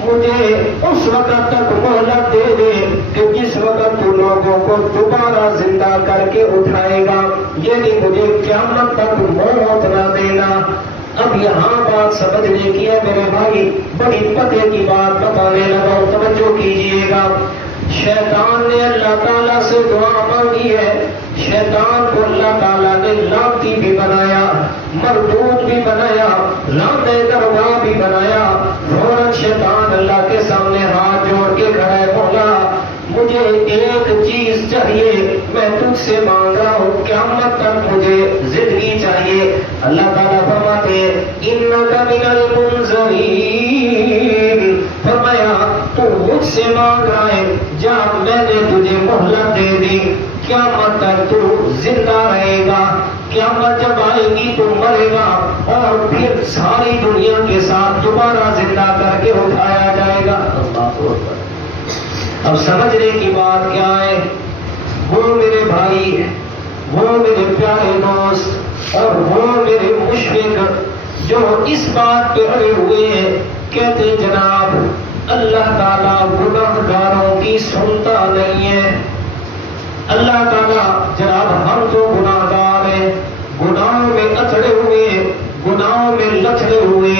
مجھے اس وقت تک مہلت دے دے کہ جس وقت تو لوگوں کو دوبارہ زندہ کر کے اٹھائے گا. یعنی مجھے قیامت تک موت نہ دینا. اب یہاں بات سمجھنے کی ہے میرے بھائی بڑی پتے کی بات بتانے لگا توجہ کیجیے گا. شیطان نے اللہ تعالیٰ سے دعا مانگی ہے. شیطان کو اللہ تعالیٰ نے لعنتی بھی بنایا مردود بھی بنایا لعنت درگاہ بھی بنایا. فوراً شیطان اللہ کے سامنے ہاتھ جوڑ کے کھڑا ہے مولا مجھے ایک چیز چاہیے میں تجھ سے مانگ رہا ہوں قیامت تک مجھے زندگی چاہیے. اللہ تعالیٰ فرماتے انک من المنظرین. فرمایا تو مجھ سے مانگ رہا ہے جا میں نے تجھے مہلت دے دی قیامت تک تو زندہ رہے گا. قیامت جب آئے گی تو مرے گا اور پھر ساری دنیا کے ساتھ دوبارہ زندہ کر کے اٹھایا جائے گا. اب سمجھنے کی بات کیا ہے. وہ میرے بھائی وہ میرے پیارے دوست اور وہ میرے مشفق جو اس بات پہ اڑے ہوئے ہیں کہتے جناب اللہ تعالیٰ گناہگاروں کی سنتا نہیں ہے. اللہ تعالیٰ جناب ہم تو گناہگار ہیں گناہوں میں اتڑے ہوئے گناہوں میں لچڑے ہوئے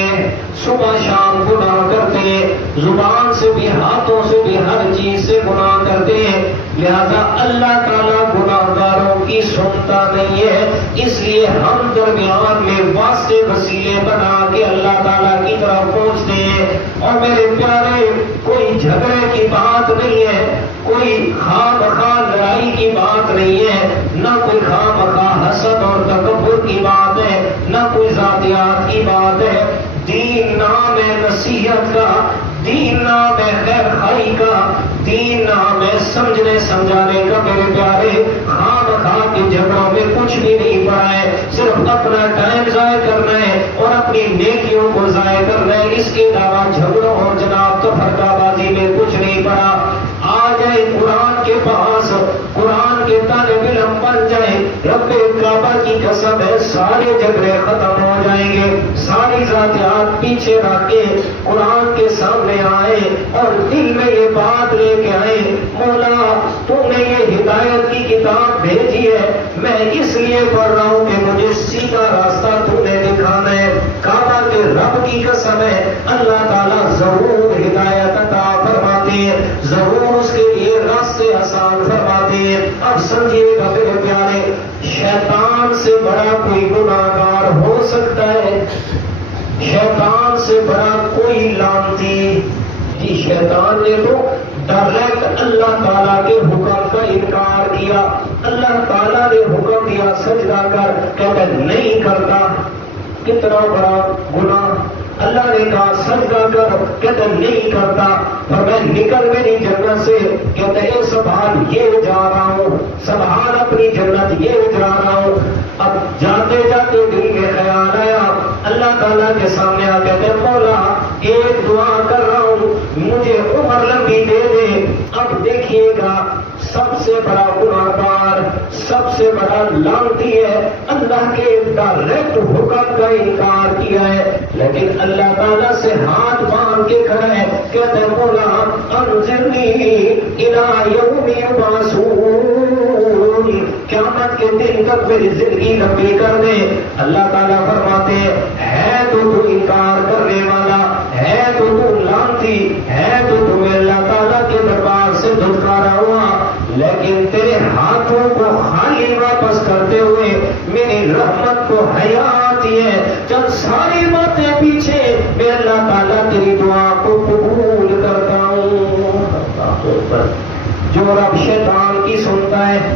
صبح شام گناہ کرتے ہیں زبان سے بھی ہاتھوں سے بھی ہر چیز سے گناہ کرتے ہیں. لہذا اللہ تعالیٰ گناہگاروں کی سنتا نہیں ہے. اس لیے ہم درمیان میں واسطے وسیلے بنا کے اللہ تعالیٰ کی طرف پہنچتے ہیں. اور میرے پیارے کوئی جھگڑے کی بات نہیں ہے کوئی خواہ مخواہ لڑائی کی بات نہیں ہے نہ کوئی خواہ مخواہ حسد اور تکبر کی بات ہے نہ کوئی ذاتیات کی بات ہے. دین نام ہے نصیحت کا دین نام ہے خیر خائی کا دین نام ہے سمجھنے سمجھانے کا. میرے پیارے خواہ مخواہ کے جھگڑوں میں کچھ بھی نہیں پڑا ہے. صرف اپنا ٹائم ضائع کرنا ہے اور اپنی نیکیوں کو ضائع کرنا ہے. اس کے علاوہ جھگڑوں اور جناب تفرقہ بازی میں کچھ نہیں پڑا. آ جائے قرآن کے پاس قرآن کے طالب علم بن جائے رب کعبہ کی قسم ہے سارے جھگڑے ختم ہو جائیں گے. ساری ذاتیات پیچھے رکھ کے قرآن کے سامنے آئے اور دل میں یہ بات لے کے آئے مولا تو نے یہ ہدایت کی کتاب بھیجی ہے میں اس لیے پڑھ رہا ہوں کہ مجھے سیدھا راستہ تو نے دکھانا ہے. کعبہ کے رب کی قسم ہے اللہ تعالیٰ ضرور ہدایت عطا فرماتے ہیں ضرور اس کے لیے راستے آسان فرماتے ہیں. اب سمجھیے گا میرے پیارے شیطان سے بڑا کوئی گناہگار ہو سکتا ہے شیطان سے بڑا کوئی لعنتی. جی شیطان نے تو ڈائریکٹ اللہ تعالیٰ کے حکم کا انکار کیا. اللہ تعالیٰ نے حکم دیا سجدہ کر کہتا نہیں کرتا. کتنا بڑا گناہ. اللہ نے کہا سجدہ کر کہتا نہیں کرتا. اور میں نکل میری جنت سے کہتے ہیں سبحان یہ جا رہا ہوں سبحان اپنی جنت یہ جا رہا ہوں. اب جاتے جاتے دل میں خیال آیا اللہ تعالیٰ کے سامنے آ کہتے مولا ایک دعا کر رہا ہوں مجھے عمر لمبی دے دے. اب دیکھیے گا سب سے بڑا گناہگار، سب سے بڑا لعنتی ہے، اللہ کے ڈائریکٹ حکم کا انکار کیا ہے، لیکن اللہ تعالیٰ سے ہاتھ باندھ کے کھڑا ہے، کہتے ہیں مولا انظرنی الی یوم یبعثون، قیامت کے دن تک میری زندگی لمبی کر دے۔ اللہ تعالیٰ فرماتے ہیں تو انکار کرنے والا ہے، تو لعنتی ہے، تو تمہیں اللہ تعالیٰ کے دربار سے دھتکارا ہوا، لیکن تیرے ہاتھوں کو خالی واپس کرتے ہوئے میری رحمت کو حیات ہے، جب ساری باتیں پیچھے میں اللہ تعالیٰ تیری دعا کو قبول کرتا ہوں۔ جو رب شیطان کی سنتا ہے،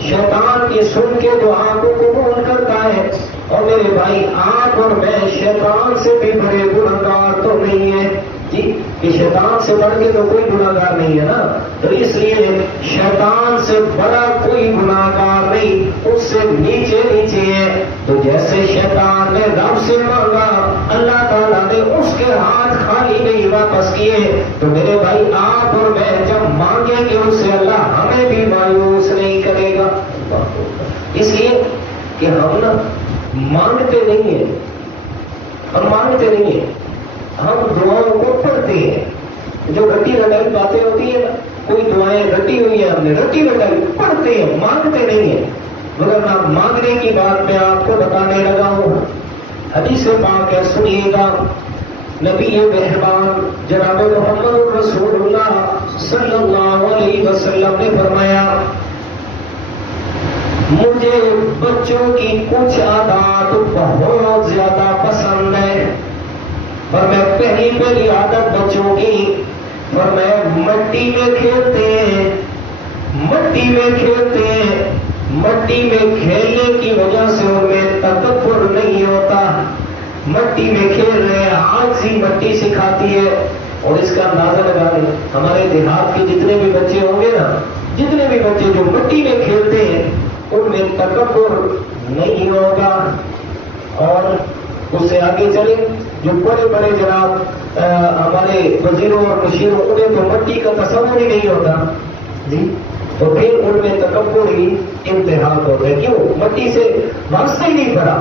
شیطان کی سن کے دعا کو قبول کرتا ہے، اور میرے بھائی آپ اور میں شیطان سے بھی بڑے گناہگار تو نہیں ہے جی، کہ شیطان سے بڑھ کے تو کوئی گناہگار نہیں ہے نا، تو اس لیے شیطان سے بڑا کوئی گناہگار نہیں، اس سے نیچے نیچے ہے۔ تو جیسے شیطان نے رب سے مانگا، اللہ تعالیٰ نے اس کے ہاتھ خالی نہیں واپس کیے، تو میرے بھائی آپ اور میں جب مانگیں گے اس سے اللہ ہمیں بھی مایوس نہیں کرے گا، اس لیے کہ ہم نا مانگتے نہیں ہیں، ہم مانگتے نہیں ہیں، ہم دعاؤں کو پڑھتے ہیں۔ جو رٹی رٹائی باتیں ہوتی ہیں نا، کوئی دعائیں رٹی ہوئی ہیں، ہم نے رٹی رٹائی پڑھتے ہیں، مانگتے نہیں ہیں۔ مگر نہ مانگنے کی بات میں آپ کو بتانے لگا ہوں، حدیث پاک ہے، سنیے گا۔ نبی مہربان جناب محمد رسول اللہ صلی اللہ علیہ وسلم نے فرمایا، مجھے بچوں کی کچھ عادات بہت زیادہ پسند ہے، اور میں پہلی عادت بچوں کی، اور میں مٹی میں کھیلتے ہیں، مٹی میں کھیلتے ہیں، مٹی میں کھیلنے کی وجہ سے ان میں تکبر نہیں ہوتا، مٹی میں کھیل رہے ہیں، عاجزی مٹی سکھاتی ہے۔ اور اس کا اندازہ لگا لیں، ہمارے دیہات کے جتنے بھی بچے ہوں گے نا، جتنے بھی بچے جو مٹی میں کھیلتے ہیں ان میں تکبر نہیں ہوگا۔ اور اس سے آگے چلے، جو بڑے بڑے جناب ہمارے وزیروں اور مشیروں، انہیں تو مٹی کا تصور ہی نہیں ہوتا جی، تو پھر ان میں تکبر ہی امتحان ہو گئے، کیوں؟ مٹی سے واسطہ ہی نہیں پڑا۔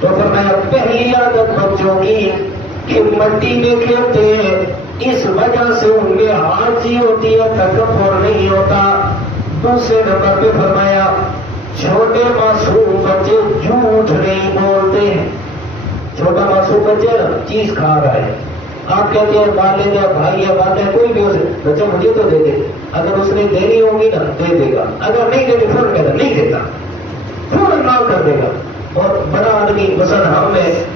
تو فرمایا پہلی عادت بچوں کی کہ مٹی میں کھیلتے ہیں، اس وجہ سے ان میں عاجزی ہوتی ہے، تکبر نہیں ہوتا۔ دوسرے نمبر پہ فرمایا چھوٹے معصوم بچے جھوٹ نہیں بولتے۔ چھوٹا معصوم بچے نا چیز کھا رہا ہے، آپ کہتے ہیں مان لیتے ہیں بھائی یا بات ہے کوئی بھی ہو سکے، بچہ مجھے تو دے دے، اگر اس نے دینی ہوگی نا دے دے گا، اگر نہیں دے تو فوراً کہتا نہیں دیتا، فوراً نہ کر دے گا۔ اور بڑا آدمی مثلا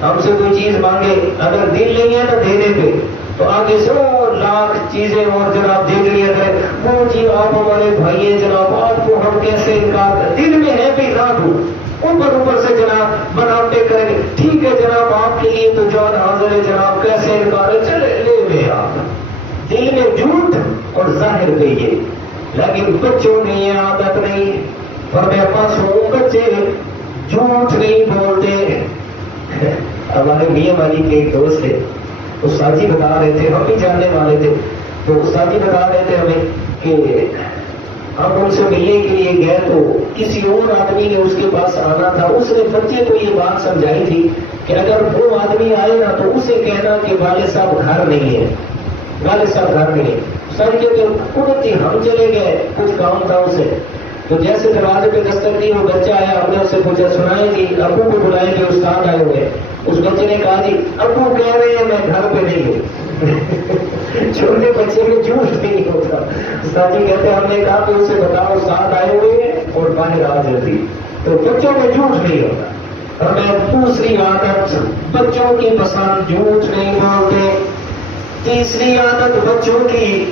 ہم سے کوئی چیز مانگے، اگر دل نہیں ہے نا دینے پہ، تو آگے سے وہ لاکھ چیزیں اور جناب دیکھ لیا کرے، وہ جی آپ ہمارے بھائی ہیں جناب، آپ کو ہم کیسے انکار کریں، دل میں ہے بھی نہ ہو، اوپر سے جناب بناوٹیں کریں گے، ٹھیک ہے جناب آپ کے لیے تو جان حاضر ہے جناب، کیسے انکار ہے، چلے لے لیں آپ، دل میں جھوٹ اور ظاہر پہ یہ، لیکن بچوں میں یہ عادت نہیں۔ اور میرے پاس بچے جھوٹ نہیں بولتے۔ ہمارے میاں والی کے ایک دوست تھے، استاد جی بتا رہے تھے، ہم بھی جاننے والے تھے، تو استاد جی بتا رہے تھے ہمیں کہ ہم ان سے ملنے کے لیے گئے تو کسی اور آدمی نے اس کے پاس آنا تھا، اس نے بچے کو یہ بات سمجھائی تھی کہ اگر وہ آدمی آئے نا تو اسے کہنا کہ والد صاحب گھر نہیں ہے، والد صاحب گھر نہیں ہے۔ سر کے خود ہی ہم چلے گئے، کچھ کام تھا اسے، تو جیسے دروازے پہ دستک دی وہ بچہ آیا، ہم نے اس سے پوچھا سنائیں جی ابو کو بلائیں کہ استاد آئے ہوئے۔ اس بچے نے کہا جی ابو کہہ رہے ہیں میں گھر پہ نہیں ہوں۔ چھوٹے بچے میں جھوٹ نہیں ہوتا۔ استاد جی کہتے ہیں ہم نے کہا کہ اسے بتاؤ استاد آئے ہوئے ہیں اور باہر آ جاتی، تو بچوں میں جھوٹ نہیں ہوتا۔ اور میں دوسری عادت بچوں کی پسند، جھوٹ نہیں بولتے۔ تیسری عادت بچوں کی،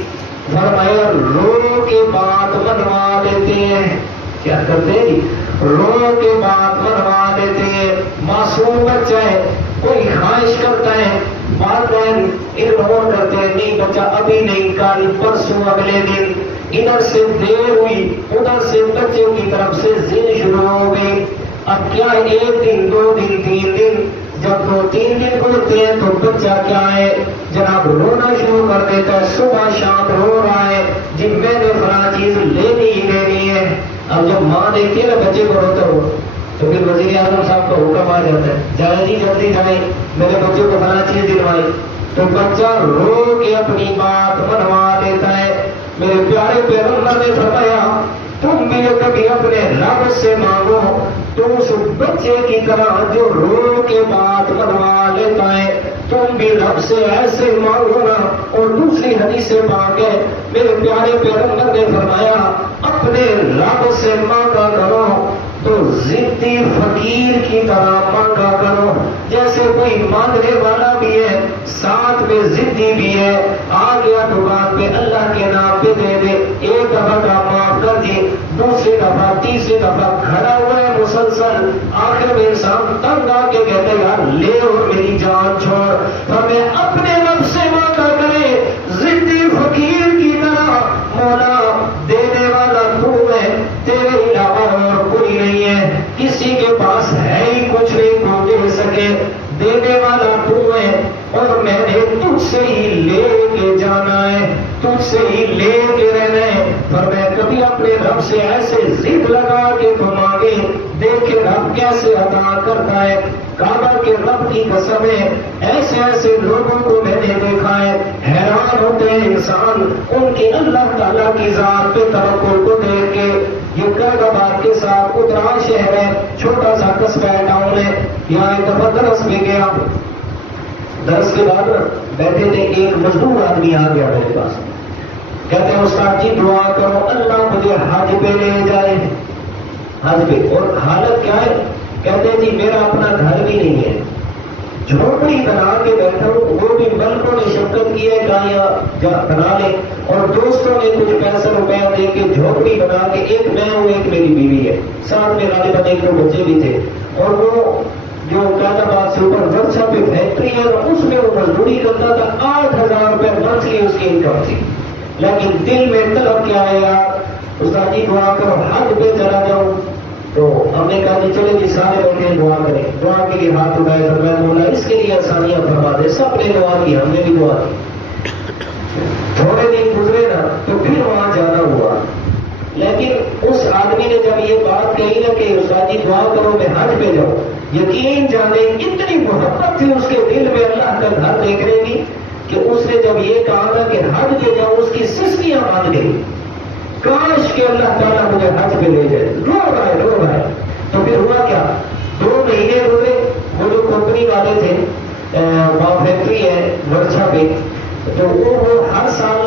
فرمایا رو کے بعد منوا دیتے ہیں۔ کیا کرتے ہیں؟ رو کے بعد منوا دیتے ہیں۔ معصوم بچہ ہے، کوئی خواہش کرتا ہے، والدین اگنور کرتے ہیں، نہیں بچہ ابھی نہیں، کل پرسوں اگلے دن، ادھر سے دیر ہوئی، ادھر سے بچے کی طرف سے ضد شروع ہو گئی۔ اب کیا ایک دن، دو دن، تین دن، جب 2-3 دن گزرتے ہیں تو بچہ کیا ہے جناب رونا شروع کر دیتا ہے، صبح شام رو رہا ہے جب میں نے فلاں چیز لینی ہی لینی ہے۔ اب جب ماں دیکھتی ہے نا بچے کو روتا ہو تو پھر وزیر اعظم صاحب کا حکم آ جاتا ہے جائے جی جلدی جائیں میرے بچے کو فلاں چیز دلوائی، تو بچہ رو کے اپنی بات منوا دیتا ہے۔ میرے پیارے پیغمبر نے فرمایا تم بھی کبھی اپنے رب سے مانگو تو اس بچے کی طرح جو رو کے بات منوا لیتا ہے تم بھی رب سے ایسے مانگو نا۔ اور دوسری حدیث پاک ہے میرے پیارے پیغمبر نے فرمایا اپنے رب سے مانگا کرو تو ضدی فقیر کی طرح مانگا کرو، جیسے کوئی مانگنے والا بھی ہے ساتھ میں ضدی بھی ہے، آ گیا دکان پہ اللہ کے نام پہ دے دے، ایک دفعہ کا معاف کر دی، دوسری دفعہ تیسری دفعہ کھڑا ہوا ہے مسلسل، آخر میں انسان تنگ آ کے کہتے یار لے اور میری جان چھوڑ۔ ہمیں اپنے رب سے مانگا کرے ضدی فقیر کی طرح، مولا دینے والا تو ہے، تیرے علاوہ اور کوئی نہیں ہے، کسی کے پاس ہے ہی کچھ نہیں تو دے سکے، دینے والا تو ہے اور میں نے تجھ سے ہی لے کے جانا ہے، تجھ سے ہی لے کے رہنا ہے۔ پر میں کبھی اپنے رب سے ایسے ضد لگا کے تو مانگے دیکھے رب کیسے عطا کرتا ہے۔ کعبہ کے رب کی قسم ہے ایسے ایسے لوگوں کو میں نے دیکھا ہے حیران ہوتے ہیں انسان ان کی اللہ تعالیٰ کی ذات پہ توکل کو دیکھ کے۔ یہ قید آباد کے ساتھ اترا شہر ہے، چھوٹا سا قصبہ ٹاؤن ہے، یہاں ایک دفعہ درس میں گیا، درس کے بعد بیٹھے تھے، ایک مزدور آدمی آ گیا میرے پاس، کہتے ہیں استاد جی دعا کرو اللہ مجھے حج پہ لے جائے، حج پہ۔ اور حالت کیا ہے؟ کہتے ہیں جی میرا اپنا گھر بھی نہیں ہے، جھوپڑی بنا کے بیٹھا ہوں، وہ بھی ملکوں نے شفقت کی ہے کہاں بنا لے، اور دوستوں نے کچھ پیسہ روپیہ دے کے جھوپڑی بنا کے، ایک میں ہوں ایک میری بیوی ہے، ساتھ میں غالباً ایک دو بچے بھی تھے، اور وہ جو قید آباد سے اوپر ورشا پہ فیکٹری ہے اس میں وہ مزدوری کرتا تھا، 8,000 روپے منتھلی اس کی انکم تھی، لیکن دل میں طلب کیا ہے یار استاد جی دعا کرو حج پہ چلا جاؤں۔ تو ہم نے کہا کہ چلے جی سارے بیٹھے دعا کریں، دعا کے لیے ہاتھ اٹھائے تو میں بولا اس کے لیے آسانیاں فرما دے، سب نے دعا کی، ہم نے بھی دعا کی۔ تھوڑے دن گزرے نا تو پھر وہاں جانا ہوا، لیکن اس آدمی نے جب یہ بات کہی نا کہ استاد جی دعا کرو میں حج پہ جاؤں، یقین جانے اتنی محبت تھی اس کے دل میں اللہ کا گھر دیکھنے کی کہ اس نے جب یہ کہا نا کہ حج پہ جاؤ اس کی سسکیاں باندھ گئی، کاش کہ اللہ تعالیٰ مجھے حج پہ لے جائے، رو رہا ہے۔ تو پھر ہوا کیا، 2 مہینے ہوئے، وہ جو کمپنی والے تھے وہاں فیکٹری ہے ورچھا پہ، تو وہ ہر سال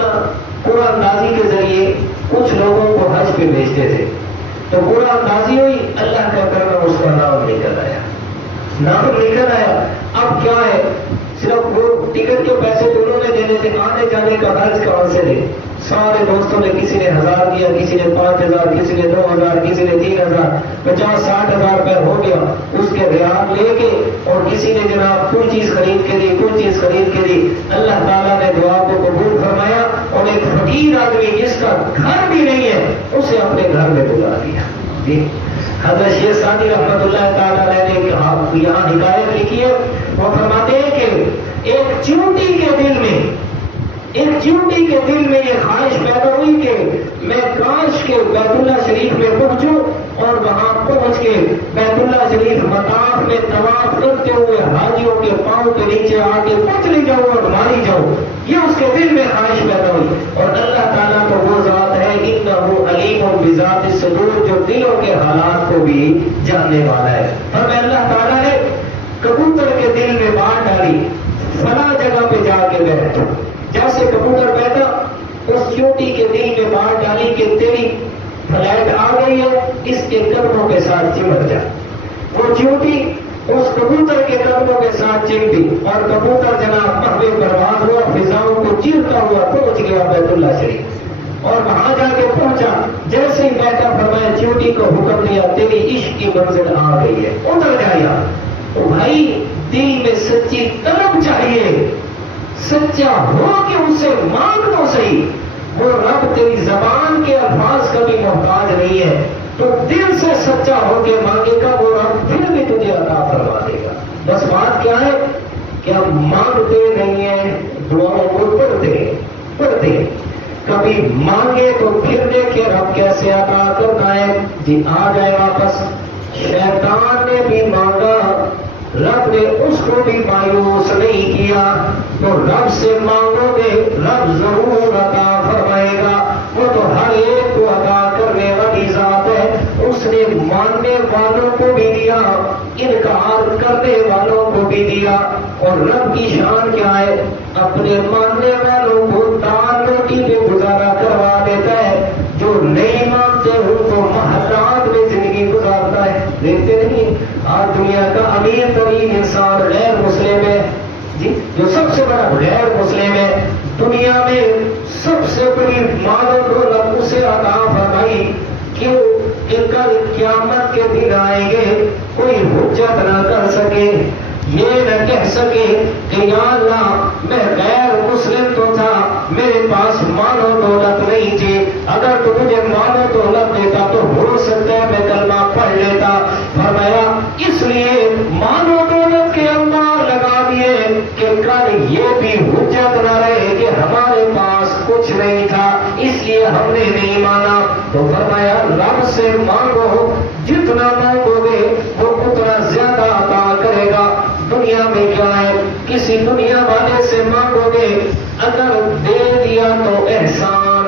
قرآن اندازی کے ذریعے کچھ لوگوں کو حج پہ بھیجتے تھے، تو قرآن اندازی ہوئی، اللہ کا کرنا اس کا نام نکل آیا۔ اب کیا ہے، صرف وہ ٹکٹ کے پیسے تو انہوں نے دینے تھے، آنے جانے کا خرچ کہاں سے دے؟ سارے دوستوں نے کسی نے 1,000 دیا، کسی نے 5,000، کسی نے 2,000، کسی نے 3,000، 50-60 ہزار روپے ہو گیا، اس کے ریال لے کے، اور کسی نے جناب کوئی چیز خرید کے دی، کوئی چیز خرید کے دی۔ اللہ تعالیٰ نے دعا کو قبول فرمایا اور ایک فقیر آدمی جس کا گھر بھی نہیں ہے اسے اپنے گھر میں بلا دیا۔ جی حضرت شیخ سعدی رحمۃ اللہ تعالیٰ نے یہاں حکایت لکھی ہے، وہ فرماتے ہیں کہ ایک چیونٹی کے دل میں یہ خواہش پیدا ہوئی کہ میں کاش کے بیت اللہ شریف میں پہنچوں اور وہاں پہنچ کے بیت اللہ شریف مطاف میں طواف کرتے ہوئے حاجیوں کے پاؤں کے نیچے آ کے پچلی جاؤں اور ماری جاؤں، یہ اس کے دل میں خواہش پیدا ہوئی۔ اور اللہ تعالیٰ تو وہ ذات ہے انہ علیم بذات الصدور، جو دلوں کے حالات کو بھی جاننے والا ہے۔ اور میں اللہ تعالیٰ نے کبوتر کے دل میں بات ڈالی، فلاں جگہ پہ جا کے بیٹھ، جیسے کبوتر بیٹھا اس چیونٹی کے دل میں بات ڈالی کہ تیری فلائٹ آ گئی ہے، اس کے قدموں کے ساتھ چمٹ جا۔ وہ چیونٹی اس کبوتر کے قدموں کے ساتھ چمٹی اور کبوتر جناب محو پرواز ہوا، فضاؤں کو چیرتا ہوا پہنچ گیا بیت اللہ شریف، اور وہاں جا کے پہنچا، جیسے ہی بیٹھا فرمایا چیونٹی کو حکم دیا تیری عشق کی منزل آ گئی ہے، اتر جایا۔ تو بھائی دل میں سچی طلب چاہیے، سچا ہو کہ اسے مانگ تو صحیح، وہ رب تیری زبان کے الفاظ کا بھی محتاج نہیں ہے، تو دل سے سچا ہو کے مانگے گا وہ رب پھر بھی تجھے عطا فرما دے گا۔ بس بات کیا کیا مانگتے نہیں ہیں؟ دعاؤں کو پڑھتے کبھی مانگے تو پھر دیکھے رب کیسے عطا کرتا ہے. جی آ جائے واپس. شیطان نے بھی مانگا، رب نے اس کو بھی مایوس نہیں کیا. تو رب سے مانگو گے رب ضرور عطا فرمائے گا. وہ تو ہر ایک کو عطا کرنے والی ذات ہے. اس نے ماننے والوں کو بھی دیا، انکار کرنے والوں کو بھی دیا. اور رب کی شان کیا ہے؟ اپنے ماننے والوں کو دال روٹی پہ گزارا کروا دیتا ہے، جو نہیں مانتے ان کو محتاج میں زندگی گزارتا ہے. دیکھتے نہیں آج دنیا کا امیر ترین انسان غیر مسلم ہے جی، جو سب سے بڑا غیر مسلم ہے. دنیا میں سب سے بڑی مال و دولت اسے عطا فرمائی. کیوں؟ کہ کل قیامت کے دن آئیں گے، کوئی حجت نہ کر سکے، یہ نہ کہہ سکے کہ یا اللہ میں غیر مسلم تو تھا، میرے پاس مال و دولت نہیں تھی، اگر تو مجھے مال و دولت دیتا تو ہو سکتا ہے میں کلمہ پڑھ لیتا. فرمایا اس لیے مال و دولت کے انبار لگا دیے کہ کل یہ بھی حجت نہ رہے کہ ہمارے پاس کچھ نہیں تھا، اس لیے ہم نے نہیں مانا. تو فرمایا رب سے مانگو، جتنا مانگو گے وہ اتنا زیادہ عطا کرے گا. دنیا میں کیا ہے؟ کسی دنیا والے سے مانگو گے، اگر دے دیا تو احسان،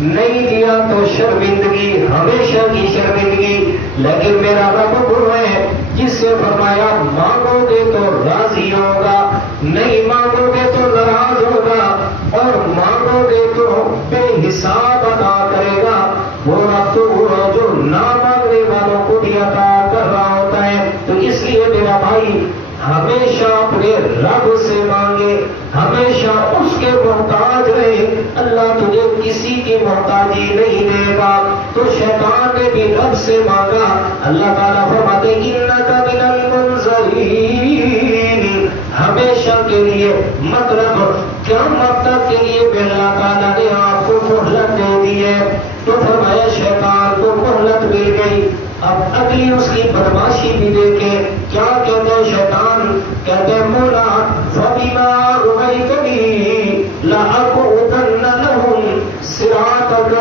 نہیں دیا تو شرمندگی، ہمیشہ کی شرمندگی. لیکن میرا رب وہ ہے جس سے فرمایا مانگو گے تو راضی ہوگا، نہیں مانگو گے تو ناراض ہوگا، اور مانگو گے تو بے حساب عطا کرے گا. وہ رب تو وہ جو نہ مانگنے والوں کو بھی عطا کر رہا ہوتا ہے. تو اس لیے میرا بھائی ہمیشہ اپنے رب سے مانگے، ہمیشہ اس کے محتاج رہے. اللہ تجھے کسی کی محتاجی نہیں دے گا. تو شیطان نے بھی رب سے مانگا. اللہ تعالیٰ فرماتے انک من المنظرین، ہمیشہ کے لیے، مطلب قیامت تک کے لیے اللہ تعالیٰ نے آپ کو مہلت دے دی ہے. تو فرمایا شیطان کو مہلت مل گئی. اب اگلی اس کی بدماشی بھی دیکھیں کیا کہتے ہیں شیطان. کہتے ہیں مولا فبما اغویتنی لأقعدن لهم صراطک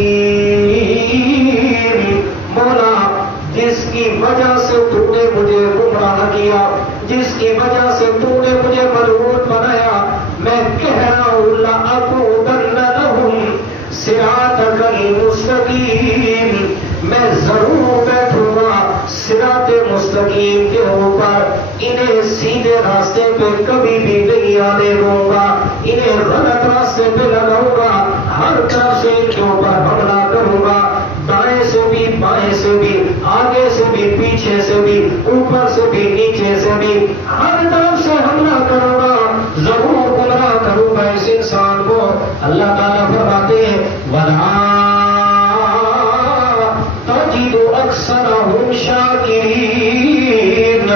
المستقیم. مولا جس کی وجہ سے تو نے مجھے گمراہ کیا، جس کی وجہ سے تو نے مجھے ملعون بنایا، میں کہہ رہا ہوں لأقعدن لهم صراطک المستقیم، میں ضرور بیٹھوں گا صراط مستقیم کے اوپر. انہیں سیدھے راستے پہ کبھی بھی نہیں آنے دوں گا، انہیں غلط راستے پہ لگاؤں گا، ہر طرف سے ان کے اوپر حملہ کروں گا، دائیں سے بھی بائیں سے بھی، آگے سے بھی پیچھے سے بھی، اوپر سے بھی نیچے سے بھی، ہر طرف سے حملہ کروں گا، ضرور گمراہ کروں گا اس انسان کو. اللہ تعالیٰ فرماتے ہیں وَلَا تَجِدُ أَكْثَرَهُمْ شَاكِرِينَ.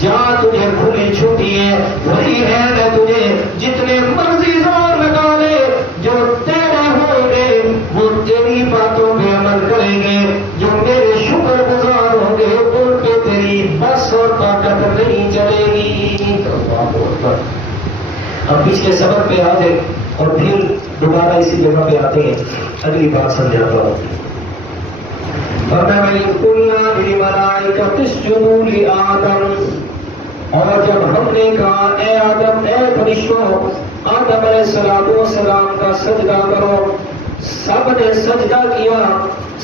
جا تجھے کھلی چھٹی ہے، وہی ہے میں تجھے جتنے مرضی زور لگا لے، جو تیرے ہوں گے وہ تیری باتوں پہ عمل کریں گے، جو میرے شکر گزار ہوں گے ان پہ تیری بس اور طاقت نہیں چلے گی. اب پچھلے سبق پہ آ جائے اور پھر دوبارہ اسی جگہ پہ آتے ہیں. اگلی بات سمجھاتا ہوں. قُلْنَا لِلْمَلَائِكَةِ اسْجُدُوا لِآدَمَ، اور جب ہم نے کہا اے آدم، اے فرشتوں، آدم علیہ السلام کا سجدہ کرو، سب نے سجدہ کیا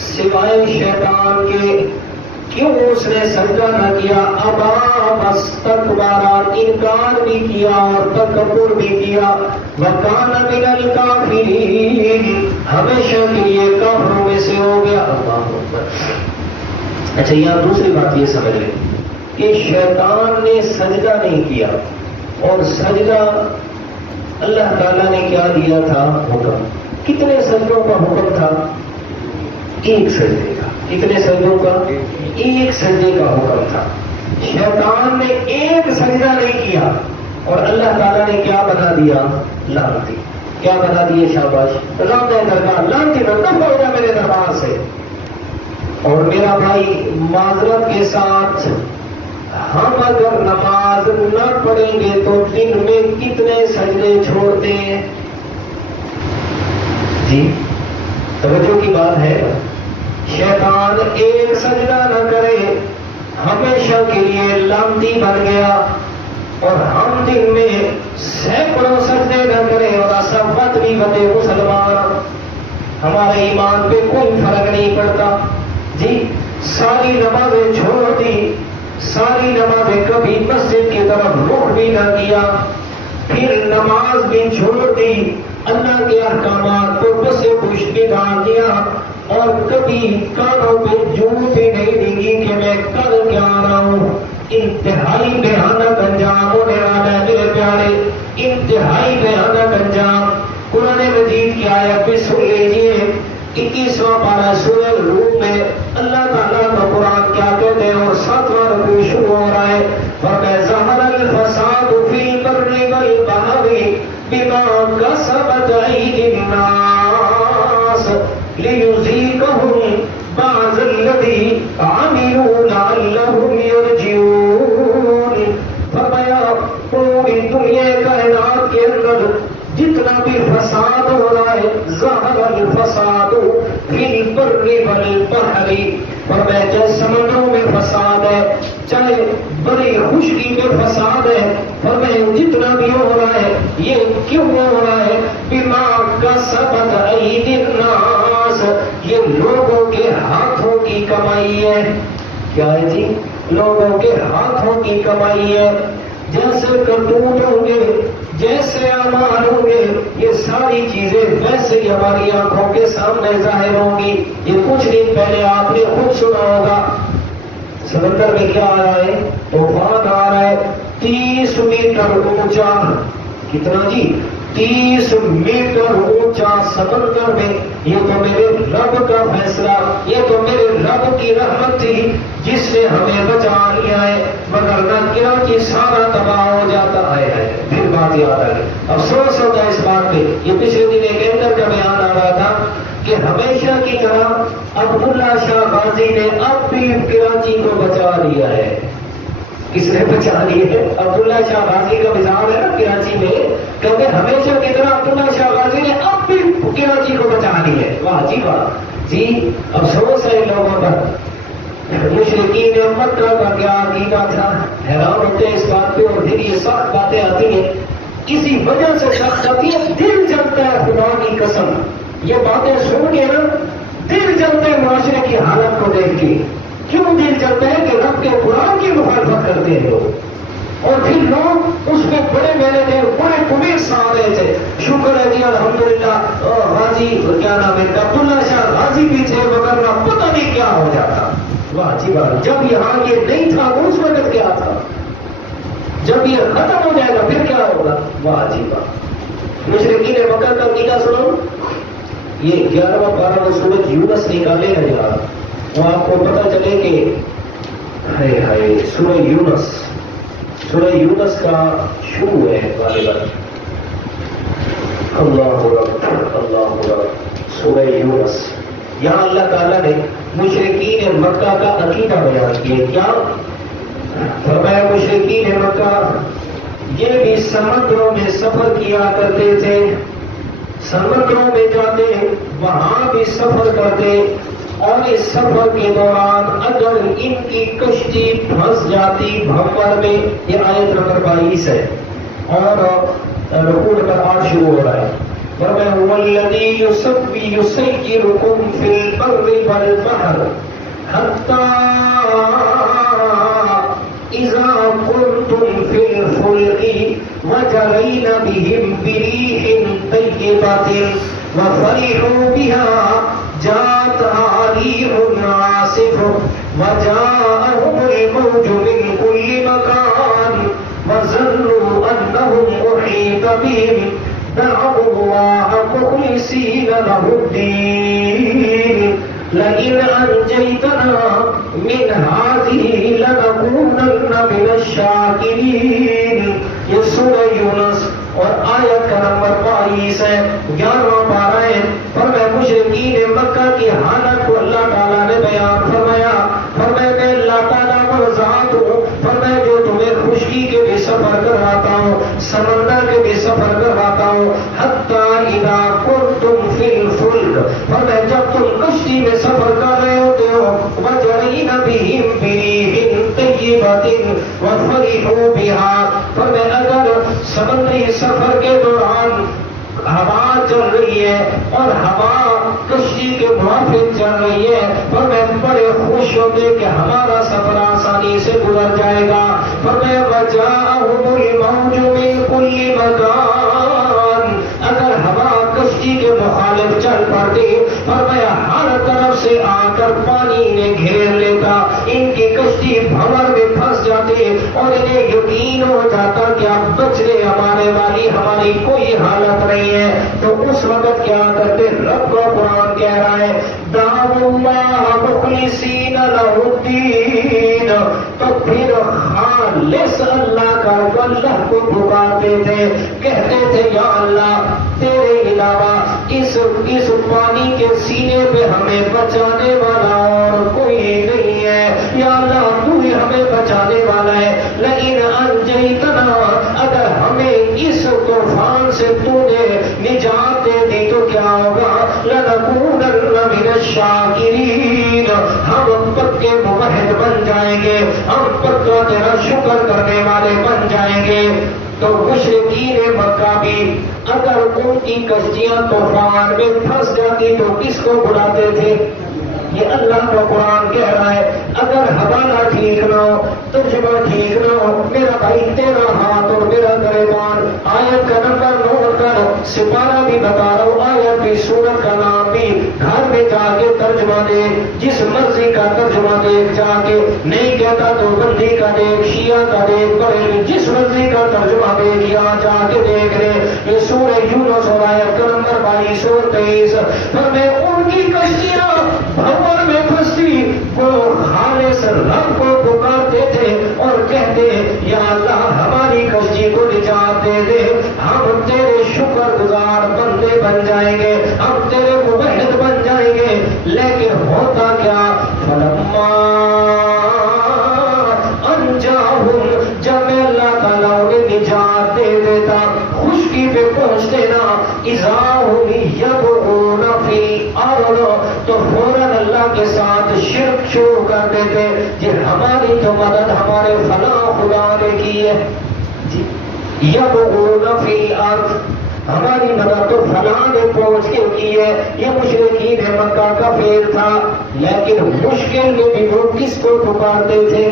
سوائے شیطان کے. کیوں اس نے سجدہ نہ کیا؟ ابا واستکبر، انکار بھی کیا اور تکبر بھی کیا. وکان من الکافرین، ہمیشہ کے لیے کافروں میں سے ہو گیا. اللہ اکبر. اچھا یہاں دوسری بات یہ سمجھ لیں کہ شیطان نے سجدہ نہیں کیا، اور سجدہ اللہ تعالیٰ نے کیا دیا تھا؟ حکم. کتنے سجدوں کا حکم تھا؟ ایک سجدے کا. کتنے سجدوں کا؟ ایک سجدے کا حکم تھا. شیطان نے ایک سجدہ نہیں کیا اور اللہ تعالیٰ نے کیا بنا دیا؟ لعنتی. کیا بنا دیے؟ شاباش، لعنتی دربار، لعنتی دفع ہو جا میرے دربار سے. اور میرا بھائی معذرت کے ساتھ، ہم اگر نماز نماز نہ پڑھیں گے تو دن میں کتنے سجدے چھوڑتے ہیں؟ جی توجہ کی بات ہے. شیطان ایک سجدہ نہ کرے ہمیشہ کے لیے لعنتی بن گیا، اور ہم دن میں سینکڑوں سجدے نہ کریں اور اسفت بھی بتے مسلمان، ہمارے ایمان پہ کوئی فرق نہیں پڑتا. جی ساری نمازیں چھوڑ دی، ساری نمازیں کبھی مسجد کی طرف رخ بھی نہ کیا، پھر نماز بھی چھوڑ دی، اللہ کے احکامات کو بس پوچھ کے ڈال دیا، اور کبھی کانوں پہ جھوٹ بھی نہیں دیگی کہ میں کل کیا آ رہا ہوں. انتہائی بھیانک انجام ہونے والا ہے میرے پیارے، انتہائی بھیانک انجام. قرآن مجید کی آیت بھی سن لیجیے، 21واں پارہ سورہ روم میں اللہ تعالیٰ کا قرآن کیا کہتے ہیں، اور 7واں رکوع شروع ہو رہا ہے. فَظَهَرَ الْفَسَادُ فِي الْبَرِّ وَالْبَحْرِ بِمَا كَسَبَتْ أَيْدِي النَّاسِ لِيُذِيقَهُم بَعْضَ الَّذِي عَمِلُوا لَعَلَّهُمْ يَرْجِعُونَ. فرمایا پوری دنیا کائنات کے اندر جتنا بھی فساد ہو رہا ہے، ظہر الفساد فی البر والبحر، فرمایا چاہے سمندروں میں فساد ہے، چاہے بڑی خشکی میں فساد ہے، فرمایا جتنا بھی ہو رہا ہے یہ کیوں ہو رہا ہے؟ بما کسبت ایدی الناس، یہ لوگوں کے ہاتھوں کی کمائی ہے. کیا ہے جی؟ لوگوں کے ہاتھوں کی کمائی ہے. جیسے کرتوت ہوں گے، جیسے اعمال ہوں گے، یہ ساری چیزیں ویسے ہی ہماری آنکھوں کے سامنے ظاہر ہوں گی. یہ کچھ دن پہلے آپ نے خود سنا ہوگا سمندر میں کیا آ رہا ہے؟ طوفان آ رہا ہے 30 میٹر اونچا. کتنا جی؟ 30 میٹر اونچا سمندر میں. یہ تو میرے رب کا فیصلہ، یہ تو میرے رب کی رحمت تھی جس نے ہمیں بچا لیا ہے، مگر نہ کیا کہ سارا تباہ ہو جاتا ہے. پھر بات یاد آئی، افسوس ہوتا ہے اس بات پہ. یہ پچھلے دن ایک اینکر کا بیان آ رہا تھا کہ ہمیشہ کی طرح عبداللہ شاہ غازی نے اب بھی کراچی کو بچا لیا ہے. کس نے بچا لی ہے؟ عبداللہ شاہ غازی کا مثال ہے نا کراچی میں، کیونکہ ہمیشہ کی طرح عبداللہ شاہ غازی نے اب بھی کراچی کو بچا لی ہے. واہ جی واہ جی. افسوس ہے لوگوں پر. مشرکین مکہ کا کیا عقیدہ تھا، حیران ہوتے ہیں اس بات پہ. اور پھر یہ سخت باتیں آتی ہیں، اسی وجہ سے سخت آتی ہے، دل جلتا ہے خدا کی قسم. یہ باتیں سن کے نا دل جلتا ہے معاشرے کی حالت کو دیکھ کے. کیوں دل چلتا ہے کہ رب کے قرآن کی مخالفت کرتے ہیں لوگ، اور پھر لوگ اس کو بڑے میلے تھے، بڑے کبیر سا رہے تھے. شکر ہے جی الحمدللہ غازی کیا نام ہے عبداللہ شاہ غازی بھی تھے، مگر پتہ نہیں کیا ہو جاتا. واہ جی واہ. جب یہاں یہ نہیں تھا تو اس وقت کیا تھا، جب یہ ختم ہو جائے گا پھر کیا ہوگا. واہ جی واہ. مشرکین مکہ کا عقیدہ سنو. یہ 11واں 12واں سورۃ یونس نکالے گا یار، تو آپ کو پتہ چلے کہ ہائے ہائے سورہ یونس کا شروع ہے غالباً. اللہ رب سورہ یونس. یہاں اللہ تعالیٰ نے مشرکین مکہ کا عقیدہ بیان کیا. کیا فرمایا؟ مشرکین مکہ یہ بھی سمندروں میں سفر کیا کرتے تھے، سمندروں میں جاتے وہاں بھی سفر کرتے، اور اس سفر کے دوران اگر ان کی کشتی پھنس جاتی بھنور میں. یہ آیت نمبر 22 ہے اور رکوع نمبر 8 شروع ہو رہا ہے. فرمایا هو الذی یسیرکم فی البر والبحر حتی اذا کنتم فی الفلک وجرین بهم بریح طیبۃ وفرحوا بها جاءتها ريح عاصف وجاءهم الموج من كل مكان وظنوا أنهم أحيط بهم دعوا الله مخلصين له الدين لئن أنجيتنا من هذه لنكونن من الشاكرين. یہ سورہ یونس اور آیت کا نمبر 22 ہے، 11واں پارہ ہے. فرمایا مشرکین مکہ کی حالت کو اللہ تعالیٰ نے بیان فرمایا. فرمایا میں اللہ تعالیٰ وہ ذات ہوں، فرمایا جو تمہیں خشکی کے بھی سفر کرواتا ہوں، سمندر کے بھی سفر کرواتا ہوں، حتی اذا کنتم فی الفلک، فرمایا جب تم کشتی میں سفر کر رہے ہوتے ہو، وجرین بہم بریح طیبۃ وفرحوا بها، فرمایا اگر سمندری سفر کے دوران ہوا چل رہی ہے اور ہوا کشتی کے موافق چل رہی ہے، فرمایا بڑے خوش ہوتے کہ ہمارا سفر آسانی سے گزر جائے گا، فرمایا وجاءہم الموج من کل مکان، اگر ہوا کشتی کے مخالف چل پڑتی، فرمایا ہر طرف سے آ کر پانی نے گھیر لیتا، ان کی کشتی بھنور میں پھنس جاتی اور انہیں یقین ہو جاتا کہ اب بچنے ہمارے والی ہماری کوئی حالت نہیں ہے، تو اس وقت کیا کرتے؟ رب کا قرآن کہہ رہا ہے دعوا اللہ مخلصین لہ الدین، تو پھر خالص اللہ کا اللہ کو پکارتے تھے، کہتے تھے یا اللہ تیرے علاوہ اس پانی کے سینے پہ ہمیں بچانے والا اور کوئی نہیں ہے، یا اللہ تو ہی ہمیں بچانے والا ہے، لیکن انجیتنا، اگر ہمیں اس طوفان سے تو نے نجات دے دی تو کیا ہوگا؟ لنکونن من الشاکرین، ہم پکے موحد بن جائیں گے، ہم پکا تیرا شکر کرنے والے بن جائیں گے۔ تو مشرکین مکہ بھی اگر ان کی کشتیاں طوفان میں پھنس جاتی تو کس کو بلاتے تھے؟ یہ اللہ کا قرآن کہہ رہا ہے اگر حوالہ ٹھیک نہ ہو، ترجمہ ٹھیک نہ ہو، میرا بھائی تیرا ہاتھ اور میرا گریبان، آیت کا نمبر نوٹ کر، سپارہ بھی بتا رہا ہوں، آیت بھی، سورت کا نام بھی، گھر میں جا کے ترجمہ دے، جس مرضی کا ترجمہ دیکھ جا کے، نہیں کہتا تو بندی کا دیکھ، شیعہ کا دیکھ، بریلوی، جس مرضی کا ترجمہ دیکھ، یہاں جا کے دیکھ لے، یہ سورہ یونس اور آیت کا نمبر 22 اور 23، فرمایا ان کی کشتیاں بھنور میں پھنستی، وہ خالص رب کو پکارتے تھے اور کہتے یا اللہ ہماری کشتی کو نجات دے دے، ہم تیرے شکر گزار بندے بن جائیں گے، ہم تیرے موحد بن جائیں گے، لیکن ہوتا کیا؟ فلما انجاہم، جب اللہ تعالیٰ انہیں نجات دے دیتا، خشکی پہ پہنچتے نا، اذا ہم یبغون فی الارض، تو فوراً اللہ کے ساتھ شرک شروع کر دیتے، جی ہماری تو مدد ہمارے فلاں خدا نے کی ہے، جی یبغون فی الارض، ہماری مدد تو فلاں نے پہنچ کے کی ہے، یہ مشرکین مکہ کا فعل تھا، لیکن مشکل میں بھی وہ کس کو پکارتے تھے؟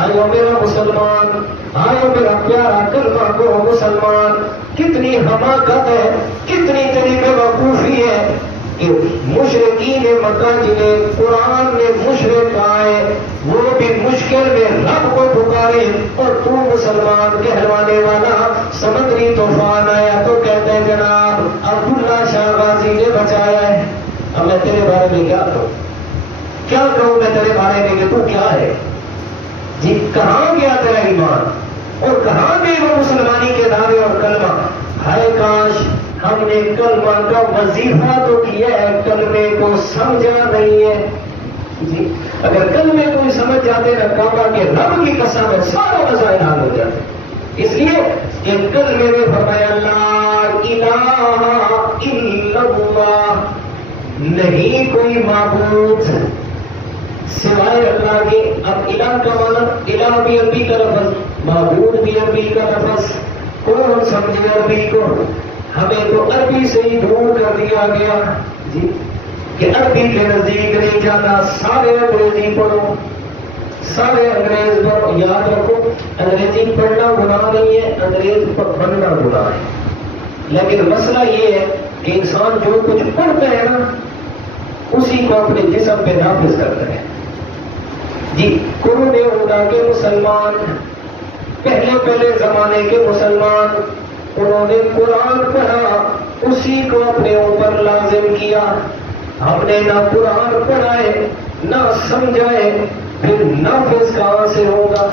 آئیو میرا مسلمان، آئیو میرا پیارا کلمہ گو مسلمان، کتنی حماقت ہے، کتنی تیری بے وقوفی ہے کہ مشرکین مکہ جنہیں قرآن میں مشرک کہا ہے، وہ بھی مشکل میں رب کو پکارے، اور تو مسلمان کہلوانے والا سمندری طوفان آیا تو کہتے ہیں جناب عبداللہ شاہ غازی نے بچایا ہے۔ اب میں تیرے بارے میں کیا کہوں، کیا کہوں میں تیرے بارے میں کہ تو کیا ہے؟ جی کہاں گیا تیرا ایمان اور کہاں گئے وہ مسلمانی کے دعوے اور کلمہ؟ ہائے کاش ہم نے کلمہ کا وظیفہ تو کیا ہے، کلمے کو سمجھا نہیں ہے۔ جی اگر کلمے کو سمجھ جاتے نہ کعبہ کے رب کی قسم ہے سارا مسائل حل ہو جاتے، اس لیے کہ کلمے میں فرمایا لا الہ الا اللہ، نہیں کوئی معبود سوائے اللہ کے۔ اب الہ کا معنی، الہ بھی عربی کا لفظ، معبود بھی عربی کا لفظ، کون سمجھے عربی کو؟ ہمیں تو عربی سے ہی دور کر دیا گیا جی کہ عربی کے نزدیک نہیں جانا، سارے انگریزی پڑھو، سارے انگریز پڑھو، یاد رکھو انگریزی پڑھنا گناہ نہیں ہے، انگریز بننا گناہ ہے، لیکن مسئلہ یہ ہے کہ انسان جو کچھ پڑھتا ہے نا اسی کو اپنے جسم پہ نافذ کرتا ہے۔ جی قرون اولیٰ کے مسلمان، پہلے زمانے کے مسلمان، انہوں نے قرآن پڑھا، اسی کو اپنے اوپر لازم کیا۔ ہم نے نہ قرآن پڑھائے نہ سمجھائے، پھر نافذ کہاں سے ہوگا؟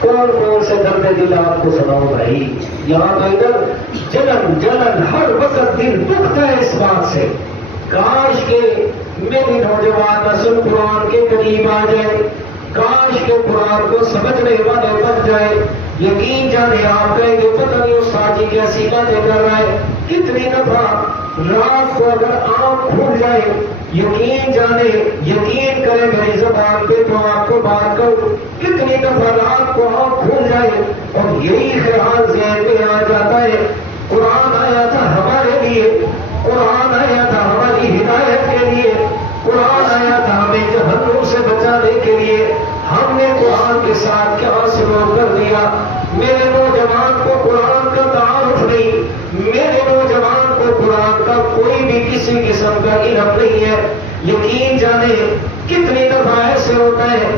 کون کون سے درد دل آپ کو سناؤ بھائی، یہاں تو ادھر جلن ہر وقت دل دکھتا ہے اس بات سے، کاش کہ میری نوجوان نسل قرآن کے قریب آ جائے، کاش کے قرآن کو سمجھنے والے بن جائے. یقین جانے آپ کہیں گے پتہ نہیں استاد جی کیسی باتیں کر رہا ہے. کتنی دفعہ رات کو اگر آنکھ کھل جائے, یقین جانے, یقین کرے میری زبان پہ تو آپ کو بات کروں, کتنی دفعہ رات کو آنکھ کھل جائے اور یہی خیال ذہن میں آ جاتا ہے قرآن آیا تھا ہمارے لیے, قرآن آیا تھا ہماری ہدایت کے لیے, قرآن آیا تھا ہمیں جہنم سے بچانے کے لیے, ہم نے قرآن کے ساتھ کیا سلوک کر دیا. میرے نوجوان کو قرآن کا تعارف نہیں, میرے نوجوان کو قرآن کا کوئی بھی کسی قسم کا علم نہیں ہے. یقین جانے کتنی دفعہ ایسے ہوتا ہے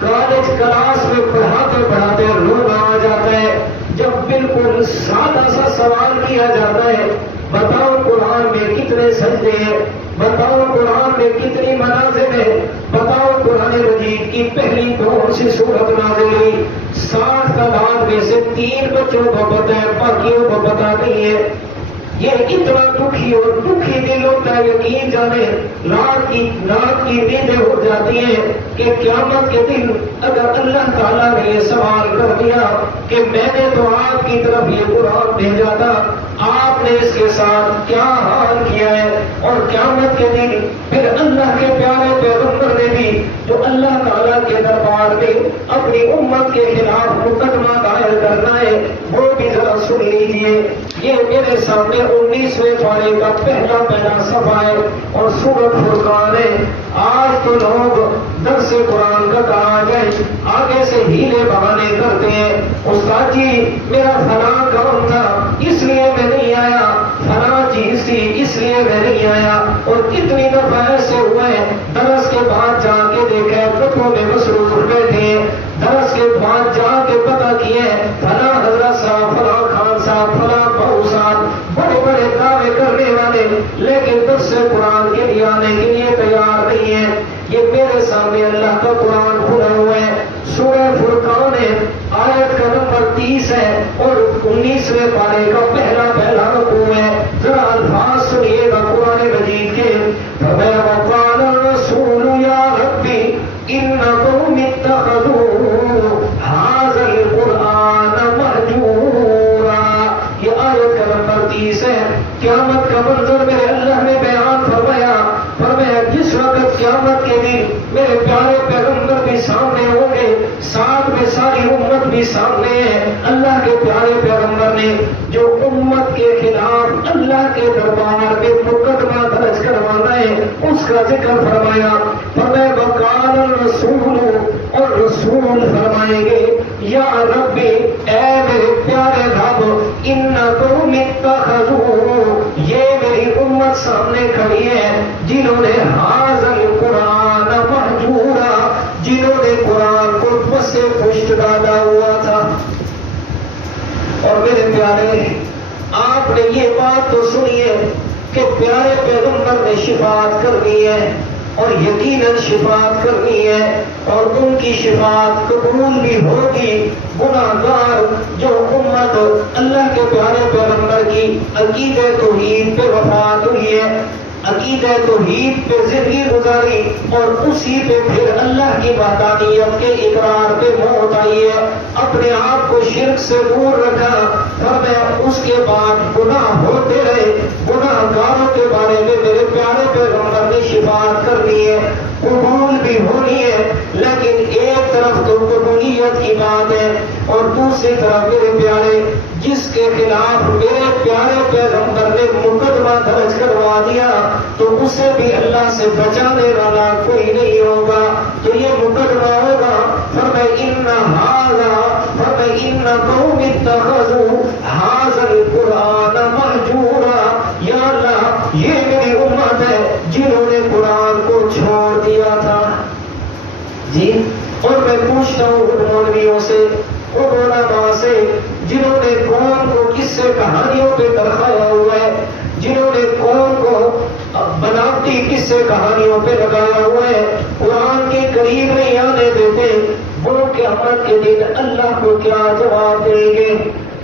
کالج کلاس میں پڑھاتے پڑھاتے رونا آ جاتا ہے جب بالکل سادہ سا سوال کیا جاتا ہے, بتاؤ قرآن میں کتنے سجدے ہیں, بتاؤ قرآن میں کتنی منازل ہیں, بتاؤ قرآن مجید کی پہلی کون سی سورت نازل ہوئی. 60 تعداد میں سے 3 بچوں کو پتہ ہے, باقیوں کو پتہ نہیں ہے. یہ اتنا دکھی اور دکھی دل ہوتا ہے. یقین جانے رات کی نیندیں ہو جاتی ہیں کہ قیامت کے دن اگر اللہ تعالیٰ نے یہ سوال کر دیا کہ میں نے تو آپ کی طرف یہ قرآن بھیجا تھا, آپ نے اس کے ساتھ کیا حال کیا ہے, اور قیامت کے دن پھر اللہ کے پیارے پیغمبر نے بھی جو اللہ تعالیٰ کے دربار میں اپنی امت کے خلاف مقدمہ دائر کرنا ہے وہ بھی ذرا سن لیجیے. یہ میرے سامنے 19ویں پارے کا پہلا صفحہ ہے اور سورۃ فرقان ہے. آج تو لوگ درس قرآن کا کہا جائے آگے سے ہیلے بہانے کرتے ہیں, استاد جی میرا فلاں کام تھا اس لیے میں نہیں آیا, فلاں چیز تھی اس لیے میں نہیں آیا. اور کتنی دفعہ ایسے ہوئے درس کے بعد جا کے دیکھے بتوں میں مصروف بیٹھے, درس کے بعد جا کے پتہ کیے فلاں حضرت صاحب, فلاں خان صاحب, فلاں بہو صاحب بڑے بڑے دعوے کرنے والے لیکن درس قرآن کے لیے آنے کے لیے تیار نہیں ہے. یہ میرے سامنے اللہ کا قرآن کھلا ہوا ہے, سورہ فرقان ہے, آیت کا نمبر 30 ہے اور 19ویں پارے کا پہلا رکوع ہے. ذرا الفاظ سنیے گا قرآن مجید کے. وَقَالَ الرَّسُولُ يَا رَبِّ إِنَّ قَوْمِي اتَّخَذُوا هَٰذَا الْقُرْآنَ مَهْجُورًا. یہ آیت کا نمبر 30 ہے. قیامت کا منظر میرے اللہ نے بیان فرمایا جس وقت قیامت کے دن میرے پیارے پیغمبر بھی سامنے ہوں گے, ساتھ میں ساری امت بھی سامنے ہے. اللہ کے پیارے پیغمبر نے جو امت کے خلاف اللہ کے دربار میں مقدمہ درج کروانا ہے اس کا ذکر فرمایا. وقال الرسول, اور رسول فرمائیں گے یا ربی اے میرے پیارے رب, ان قوم اتخذوا, یہ میری امت سامنے کھڑی ہے جنہوں نے ھذا القرآن مہجورا, جنہوں نے قرآن کو پس پشت ڈالا ہوا تھا. اور میرے پیارے آپ نے یہ بات تو سنی ہے کہ پیارے پیغمبر نے شفاعت کرنی ہے اور یقیناً شفاعت کرنی ہے اور ان کی شفاعت قبول بھی ہوگی. گناہگار جو امت اللہ کے پیارے پیغمبر کی عقیدہ توحید پہ وفات ہوئی ہے, عقیدہ توحید پہ زندگی گزاری اور اسی پہ پھر اللہ کی وحدانیت کے اقرار پہ موت آئی ہے, اپنے آپ کو شرک سے دور رکھا, فرمایا اس کے بعد گناہ ہوتے رہے. گناہگاروں کے بارے میں میرے پیارے پیغمبر نے شفاعت کرنی ہے, قبول بھی ہونی ہے, لیکن ایک طرف تو قبولیت کی بات ہے اور دوسری طرف میرے پیارے جس کے خلاف میرے پیارے پیغمبر نے مقدمہ درج کروا دیا تو اسے بھی اللہ سے بچانے والا کوئی نہیں ہوگا. تو یہ مقدمہ ہوگا فَإِنَّ قَوْمِ اتَّخَذُوا هَٰذَا الْقُرْآنَ مَهْجُورًا. یا اللہ یہ میری امت ہے جنہوں نے قرآن کو چھوڑ دیا تھا. جی, اور میں پوچھتا ہوں ان مولویوں سے, ان علماء سے جنہوں نے قوم کو قصے کہانیوں پہ ترخایا ہوا ہے, جنہوں نے قوم کو بناوٹی قصے کہانیوں پہ لگایا ہوا ہے, قرآن کے قریب نہیں آنے دیتے, وہ قیامت کے دن اللہ کو کیا جواب دیں گے؟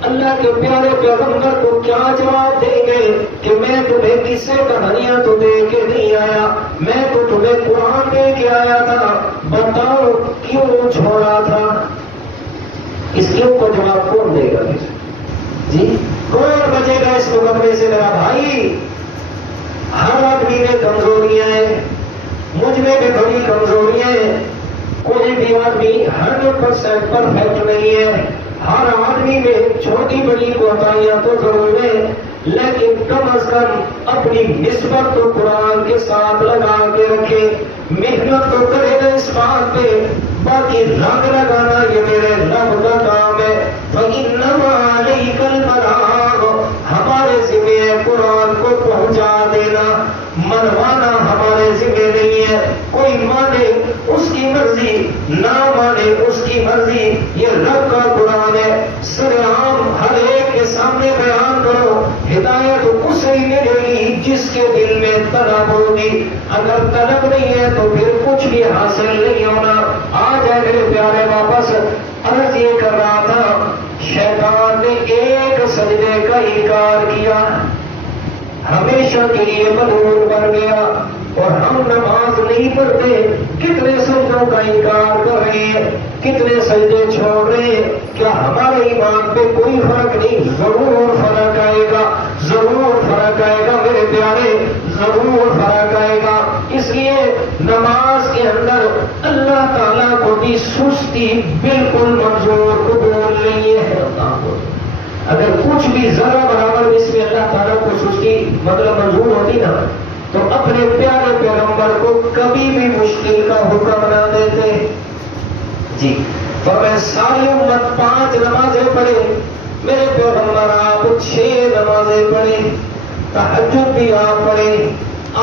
اللہ کے پیارے پیغمبر کو کیا جواب دیں گے کہ میں تمہیں قصے کہانیاں تو دے کے نہیں آیا، میں تو تمہیں قرآن دے کے آیا تھا، بتاؤ کیوں چھوڑا تھا؟ اس کیوں کو جواب کون دے گا؟ جی کون بچے گا اس مقدمے سے؟ میرا بھائی، ہر آدمی میں کمزوریاں ہیں، مجھ میں بھی بڑی کمزوریاں ہیں، کوئی بھی آدمی 100% پرفیکٹ نہیں ہے، ہر آدمی میں چھوٹی بڑی کوتاہیاں تو ضرور ہیں، لیکن کم از کم اپنی نسبت تو قرآن کے ساتھ لگا کے رکھے، محنت تو کرے گا اس بات پہ، باقی رنگ لگانا یہ میرے رب کا کام ہے۔ فَإِنَّمَا عَلَيْكَ الْبَلَاغُ، ہمارے ذمہ ہے قرآن کو پہنچا دینا، منوانا ہمارے ذمہ نہیں ہے۔ کوئی مانے اس کی مرضی، نہ مانے اس کی مرضی، یہ رب کا قرآن ہے، سر عام ہر ایک کے سامنے بیان کرو، ہدایت اسے ہی ملے گی جس کے دل میں طلب ہوگی، اگر طلب نہیں ہے تو پھر کچھ بھی حاصل نہیں ہونا۔ آج ہے میرے پیارے، واپس عرض یہ کر رہا تھا، شیطان نے ایک سجدے کا انکار کیا، ہمیشہ کے لیے ملعون بن گیا، اور ہم نماز نہیں پڑھتے، کتنے سجدوں کا انکار کر رہے ہیں، کتنے سجدے چھوڑ رہے ہیں، کیا ہمارے ایمان پہ کوئی فرق نہیں؟ ضرور فرق آئے گا، ضرور فرق آئے گا میرے پیارے، ضرور فرق آئے گا۔ اس لیے نماز کے اندر اللہ تعالیٰ کو بھی سستی بالکل منظور قبول نہیں ہے۔ اگر کچھ بھی ذرا برابر اس میں اللہ تعالیٰ کو سستی مطلب منظور ہوتی نا، تو اپنے پیارے پیغمبر کو کبھی بھی مشکل کا حکم نہ دیتے۔ جی فرمایا ساری امت 5 نمازیں پڑھے، میرے پیغمبر آپ 6 نمازیں پڑھے، تہجد بھی آپ پڑھے،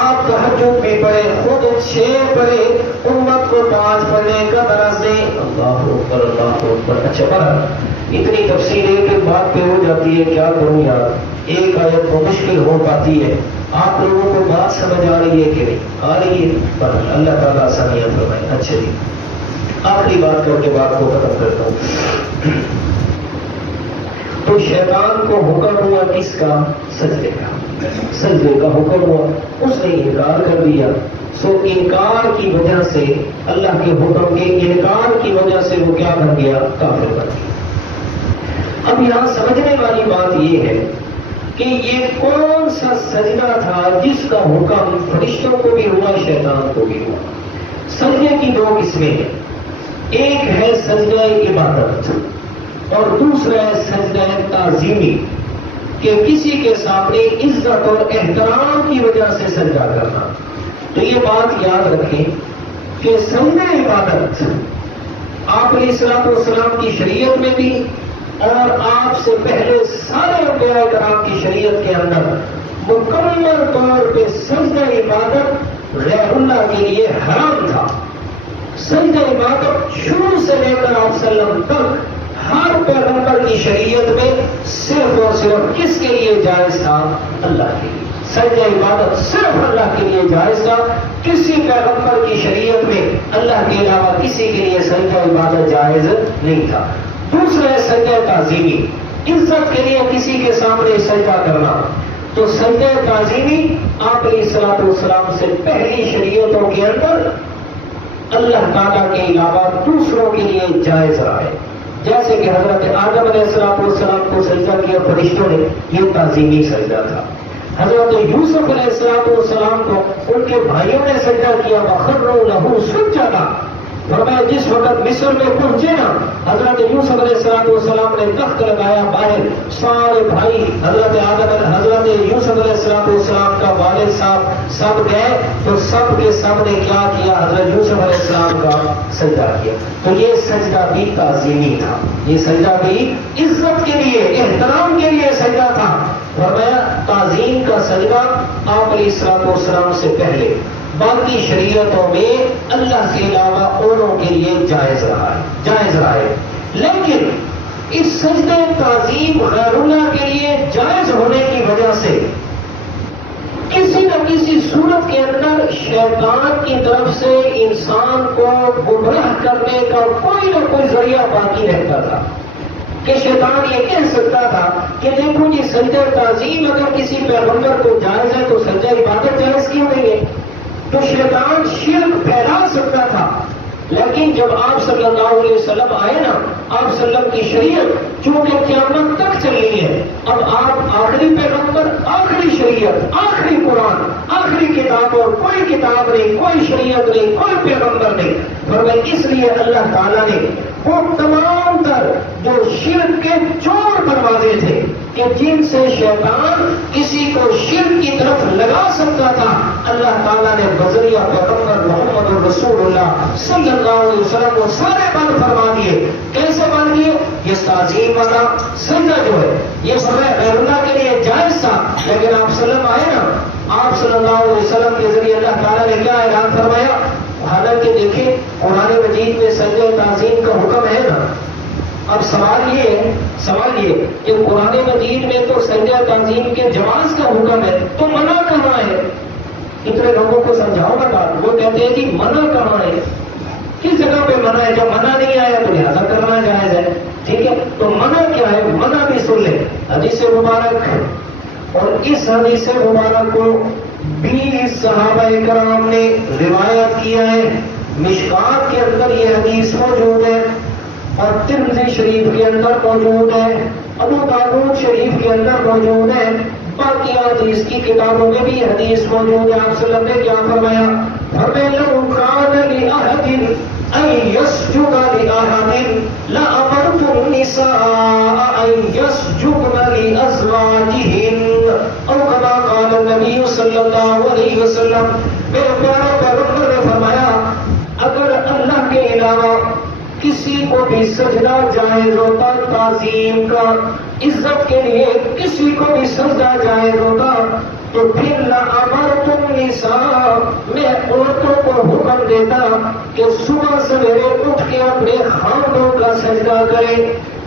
آپ تہجد بھی پڑھے، خود 6 پڑھے، امت کو 5 پڑھنے کا درس دیں۔ اللہ اکبر، اللہ اکبر۔ اچھا پڑھا، اتنی تفصیل ایک ایک بات پہ ہو جاتی ہے، کیا کروں یار، ایک آیت تو مشکل ہو پاتی ہے۔ آپ لوگوں کو بات سمجھ آ رہی ہے کہ نہیں آ رہی ہے؟ پر اللہ تعالیٰ آسانیاں فرمائے۔ اچھا جی، آخری بات کر کے بات کو ختم کرتا ہوں۔ تو شیطان کو حکم ہوا کس کا؟ سجدے کا، سجدے کا حکم ہوا، اس نے انکار کر دیا، سو انکار کی وجہ سے، اللہ کے حکم کے انکار کی وجہ سے وہ کیا بن گیا؟ کافر بن گیا۔ اب یہاں سمجھنے والی بات یہ ہے کہ یہ کون سا سجدہ تھا جس کا حکم فرشتوں کو بھی ہوا، شیطان کو بھی ہوا؟ سجدے کی 2 قسمیں ہیں، ایک ہے سجدہ عبادت اور دوسرا ہے سجدہ تعظیمی، کہ کسی کے سامنے عزت اور احترام کی وجہ سے سجدہ کرنا۔ تو یہ بات یاد رکھیں کہ سجدہ عبادت آپ علیہ السلام کی شریعت میں بھی اور آپ سے پہلے سارے انبیاء کرام کی شریعت کے اندر مکمل طور پہ سجدہ عبادت غیر اللہ کے لیے حرام تھا۔ سجدہ عبادت شروع سے لے کر آپ صلی اللہ علیہ وسلم تک ہر پیغمبر کی شریعت میں صرف اور صرف کس کے لیے جائز تھا؟ اللہ کے لیے۔ سجدہ عبادت صرف اللہ کے لیے جائز تھا، کسی پیغمبر کی شریعت میں اللہ کے علاوہ کسی کے لیے سجدہ عبادت جائز نہیں تھا۔ دوسرا ہے سجدہ تعظیمی، عزت کے لیے کسی کے سامنے سجدہ کرنا۔ تو سجدہ تعظیمی آپ علیہ السلام سے پہلی شریعتوں کے اندر اللہ تعالیٰ کے علاوہ دوسروں کے لیے جائز رہا ہے، جیسے کہ حضرت آدم علیہ السلام کو سجدہ کیا فرشتوں نے، یہ تعظیمی سجدہ تھا۔ حضرت یوسف علیہ السلام کو ان کے بھائیوں نے سجدہ کیا، وَخَرُّوا لَهُ سُجَّدًا۔ فرمایا جس وقت مصر میں پہنچے نا، حضرت یوسف علیہ السلام نے تخت لگایا باہر، سارے بھائی حضرت یوسف علیہ السلام کا والد صاحب سب گئے، تو سب کے سامنے کیا کیا؟ حضرت یوسف علیہ السلام کا سجدہ کیا۔ تو یہ سجدہ بھی تعظیمی تھا، یہ سجدہ بھی عزت کے لیے، احترام کے لیے سجدہ تھا۔ فرمایا تعظیم کا سجدہ آپ علیہ السلام سے پہلے باقی شریعتوں میں اللہ کے علاوہ اوروں کے لیے جائز رہا ہے، لیکن اس سجدہ تعظیم غیر اللہ کے لیے جائز ہونے کی وجہ سے کسی نہ کسی صورت کے اندر شیطان کی طرف سے انسان کو گمراہ کرنے کا کوئی نہ کوئی ذریعہ باقی رہتا تھا۔ کہ شیطان یہ کہہ سکتا تھا کہ دیکھو جی سجدہ تعظیم اگر کسی پیغمبر کو جائز ہے تو سجدہ عبادت جائز کیوں نہیں ہے؟ تو شیطان شرک پھیلا سکتا تھا. لیکن جب آپ صلی اللہ علیہ وسلم آئے نا، آپ صلی اللہ کی شریعت چونکہ قیامت تک چلنی ہے، اب آپ آخری پیغمبر، آخری شریعت، آخری قرآن، آخری کتاب، اور کوئی کتاب نہیں، کوئی شریعت نہیں، کوئی پیغمبر نہیں. فرمایا اس لیے اللہ تعالیٰ نے وہ تمام تر جو شرک کے چور دروازے تھے کہ جن سے شیطان کسی کو شرک کی طرف لگا سکتا تھا، اللہ تعالیٰ نے بذریعہ پیغمبر محمد رسول اللہ صلی اللہ علیہ وسلم وہ سارے بند فرما دیے. کیسے بند دیے؟ یہ تعظیم والا سجدہ جو ہے یہ غیر اللہ کے لیے جائز تھا، لیکن آپ صلی اللہ آئے نا، آپ صلی اللہ علیہ وسلم کے ذریعے اللہ تعالیٰ نے کیا اعلان فرمایا؟ حالانکہ دیکھیں قرآن مجید میں سجدہ تعظیم کا حکم ہے نا. اب سوال یہ کہ قرآن مجید میں تو سجدہ تعظیم کے جواز کا حکم ہے، تو منع کہاں ہے؟ اتنے لوگوں کو سمجھاؤ نا بات. وہ کہتے ہیں کہ منع کہاں ہے؟ کس جگہ پہ منع ہے؟ جب منع نہیں آیا تو لہٰذا کرنا جائز ہے. ٹھیک ہے، تو منع کیا ہے؟ منع بھی سن لیں. حدیث مبارک، اور اس حدیث مبارک کو 20 صحابہ کرام نے روایت کیا ہے. مشکات کے اندر یہ حدیث موجود ہے، اور ترمذی شریف کے اندر موجود ہے، ابو داؤد شریف کے اندر موجود ہے، باقی حدیث کی کتابوں میں بھی حدیث موجود ہے. آپ صلی اللہ علیہ وسلم نے کیا فرمایا؟ فَمَنْ كَانَ لِأَحَدٍ أَن يَسْجُدَ لِأَحَدٍ لَأَمَرْتُ النِّسَاءَ أَن يَسْجُدْنَ لِأَزْوَاجِهِنَّ أَوْ كَمَا قَالَ النَّبِيُّ صلی اللہ علیہ وسلم. میرے پیارے پیغمبر نے فرمایا اگر اللہ کے علاوہ کسی کو بھی سجدہ جائز ہوتا تعظیم کا، عزت کے لیے کسی کو بھی سجدہ جائز ہوتا، تو پھر لَأَمَرْتُ النِّسَاءَ میں عورتوں کو حکم دیتا کہ صبح سویرے اٹھ کے اپنے خاندوں کا سجدہ کرے.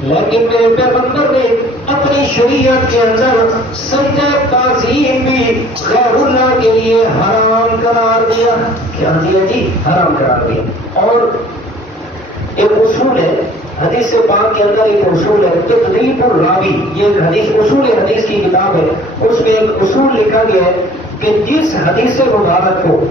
لیکن میرے پیغمبر نے اپنی شریعت کے اندر سجدہ تعظیم بھی غیر اللہ کے لیے حرام قرار دیا. کیا دیا جی؟ حرام قرار دیا. اور ایک اصول ہے حدیث پاک کے اندر، ایک اصول ہے تقریب الراوی. یہ ایک حدیث اصول حدیث کی کتاب ہے، اس میں ایک اصول لکھا گیا ہے کہ جس حدیث مبارک کو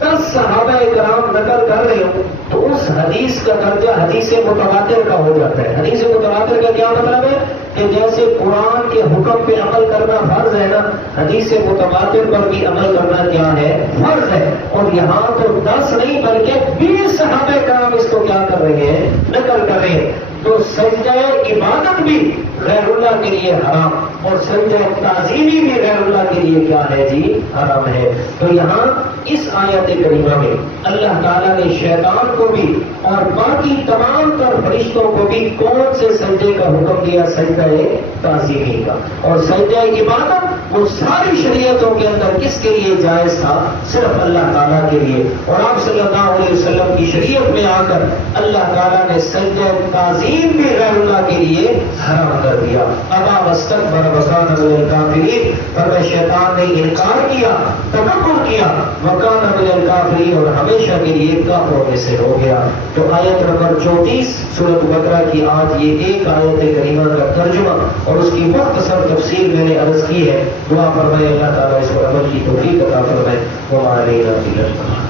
10 صحابہ کرام نقل کر رہے ہو تو اس حدیث کا درجہ حدیث متواتر کا ہو جاتا ہے. حدیث متواتر کا کیا مطلب ہے؟ کہ جیسے قرآن کے حکم پہ عمل کرنا فرض ہے نا، حدیث متواتر پر بھی عمل کرنا کیا ہے؟ فرض ہے. اور یہاں تو 10 نہیں بلکہ 20 صحابہ کرام اس کو کیا کر رہے ہیں؟ نقل کر رہے ہیں. تو سجدہ عبادت بھی غیر اللہ کے لیے حرام، اور سجدہ تعظیمی بھی غیر اللہ کے لیے کیا ہے جی؟ حرام ہے. تو یہاں اس آیت کریمہ میں اللہ تعالیٰ نے شیطان کو بھی اور باقی تمام تر فرشتوں کو بھی کون سے سجدے کا حکم دیا؟ سجدہ تعظیمی کا. اور سجدہ عبادت وہ ساری شریعتوں کے اندر کس کے لیے جائز تھا؟ صرف اللہ تعالیٰ کے لیے. اور آپ صلی اللہ علیہ وسلم کی شریعت میں آ کر اللہ تعالیٰ نے سجدہ تعظیم بھی غیر اللہ کے لیے حرام کر دیا. ابا واستکبر وکان من الکافرین، پر شیطان نے انکار کیا، تکبر کیا، وکان من الکافرین، اور ہمیشہ کے لیے کافروں میں سے ہو گیا. تو آیت نمبر 34 سورۃ بقرہ کی آج یہ ایک آیت کریمہ کا ترجمہ اور اس کی مختصر تفسیر میں نے عرض کی ہے. دعا فرمائے اللہ تعالیٰ اس پر عمل کی توفیق عطا فرمائے. وما علینا الا البلاغ.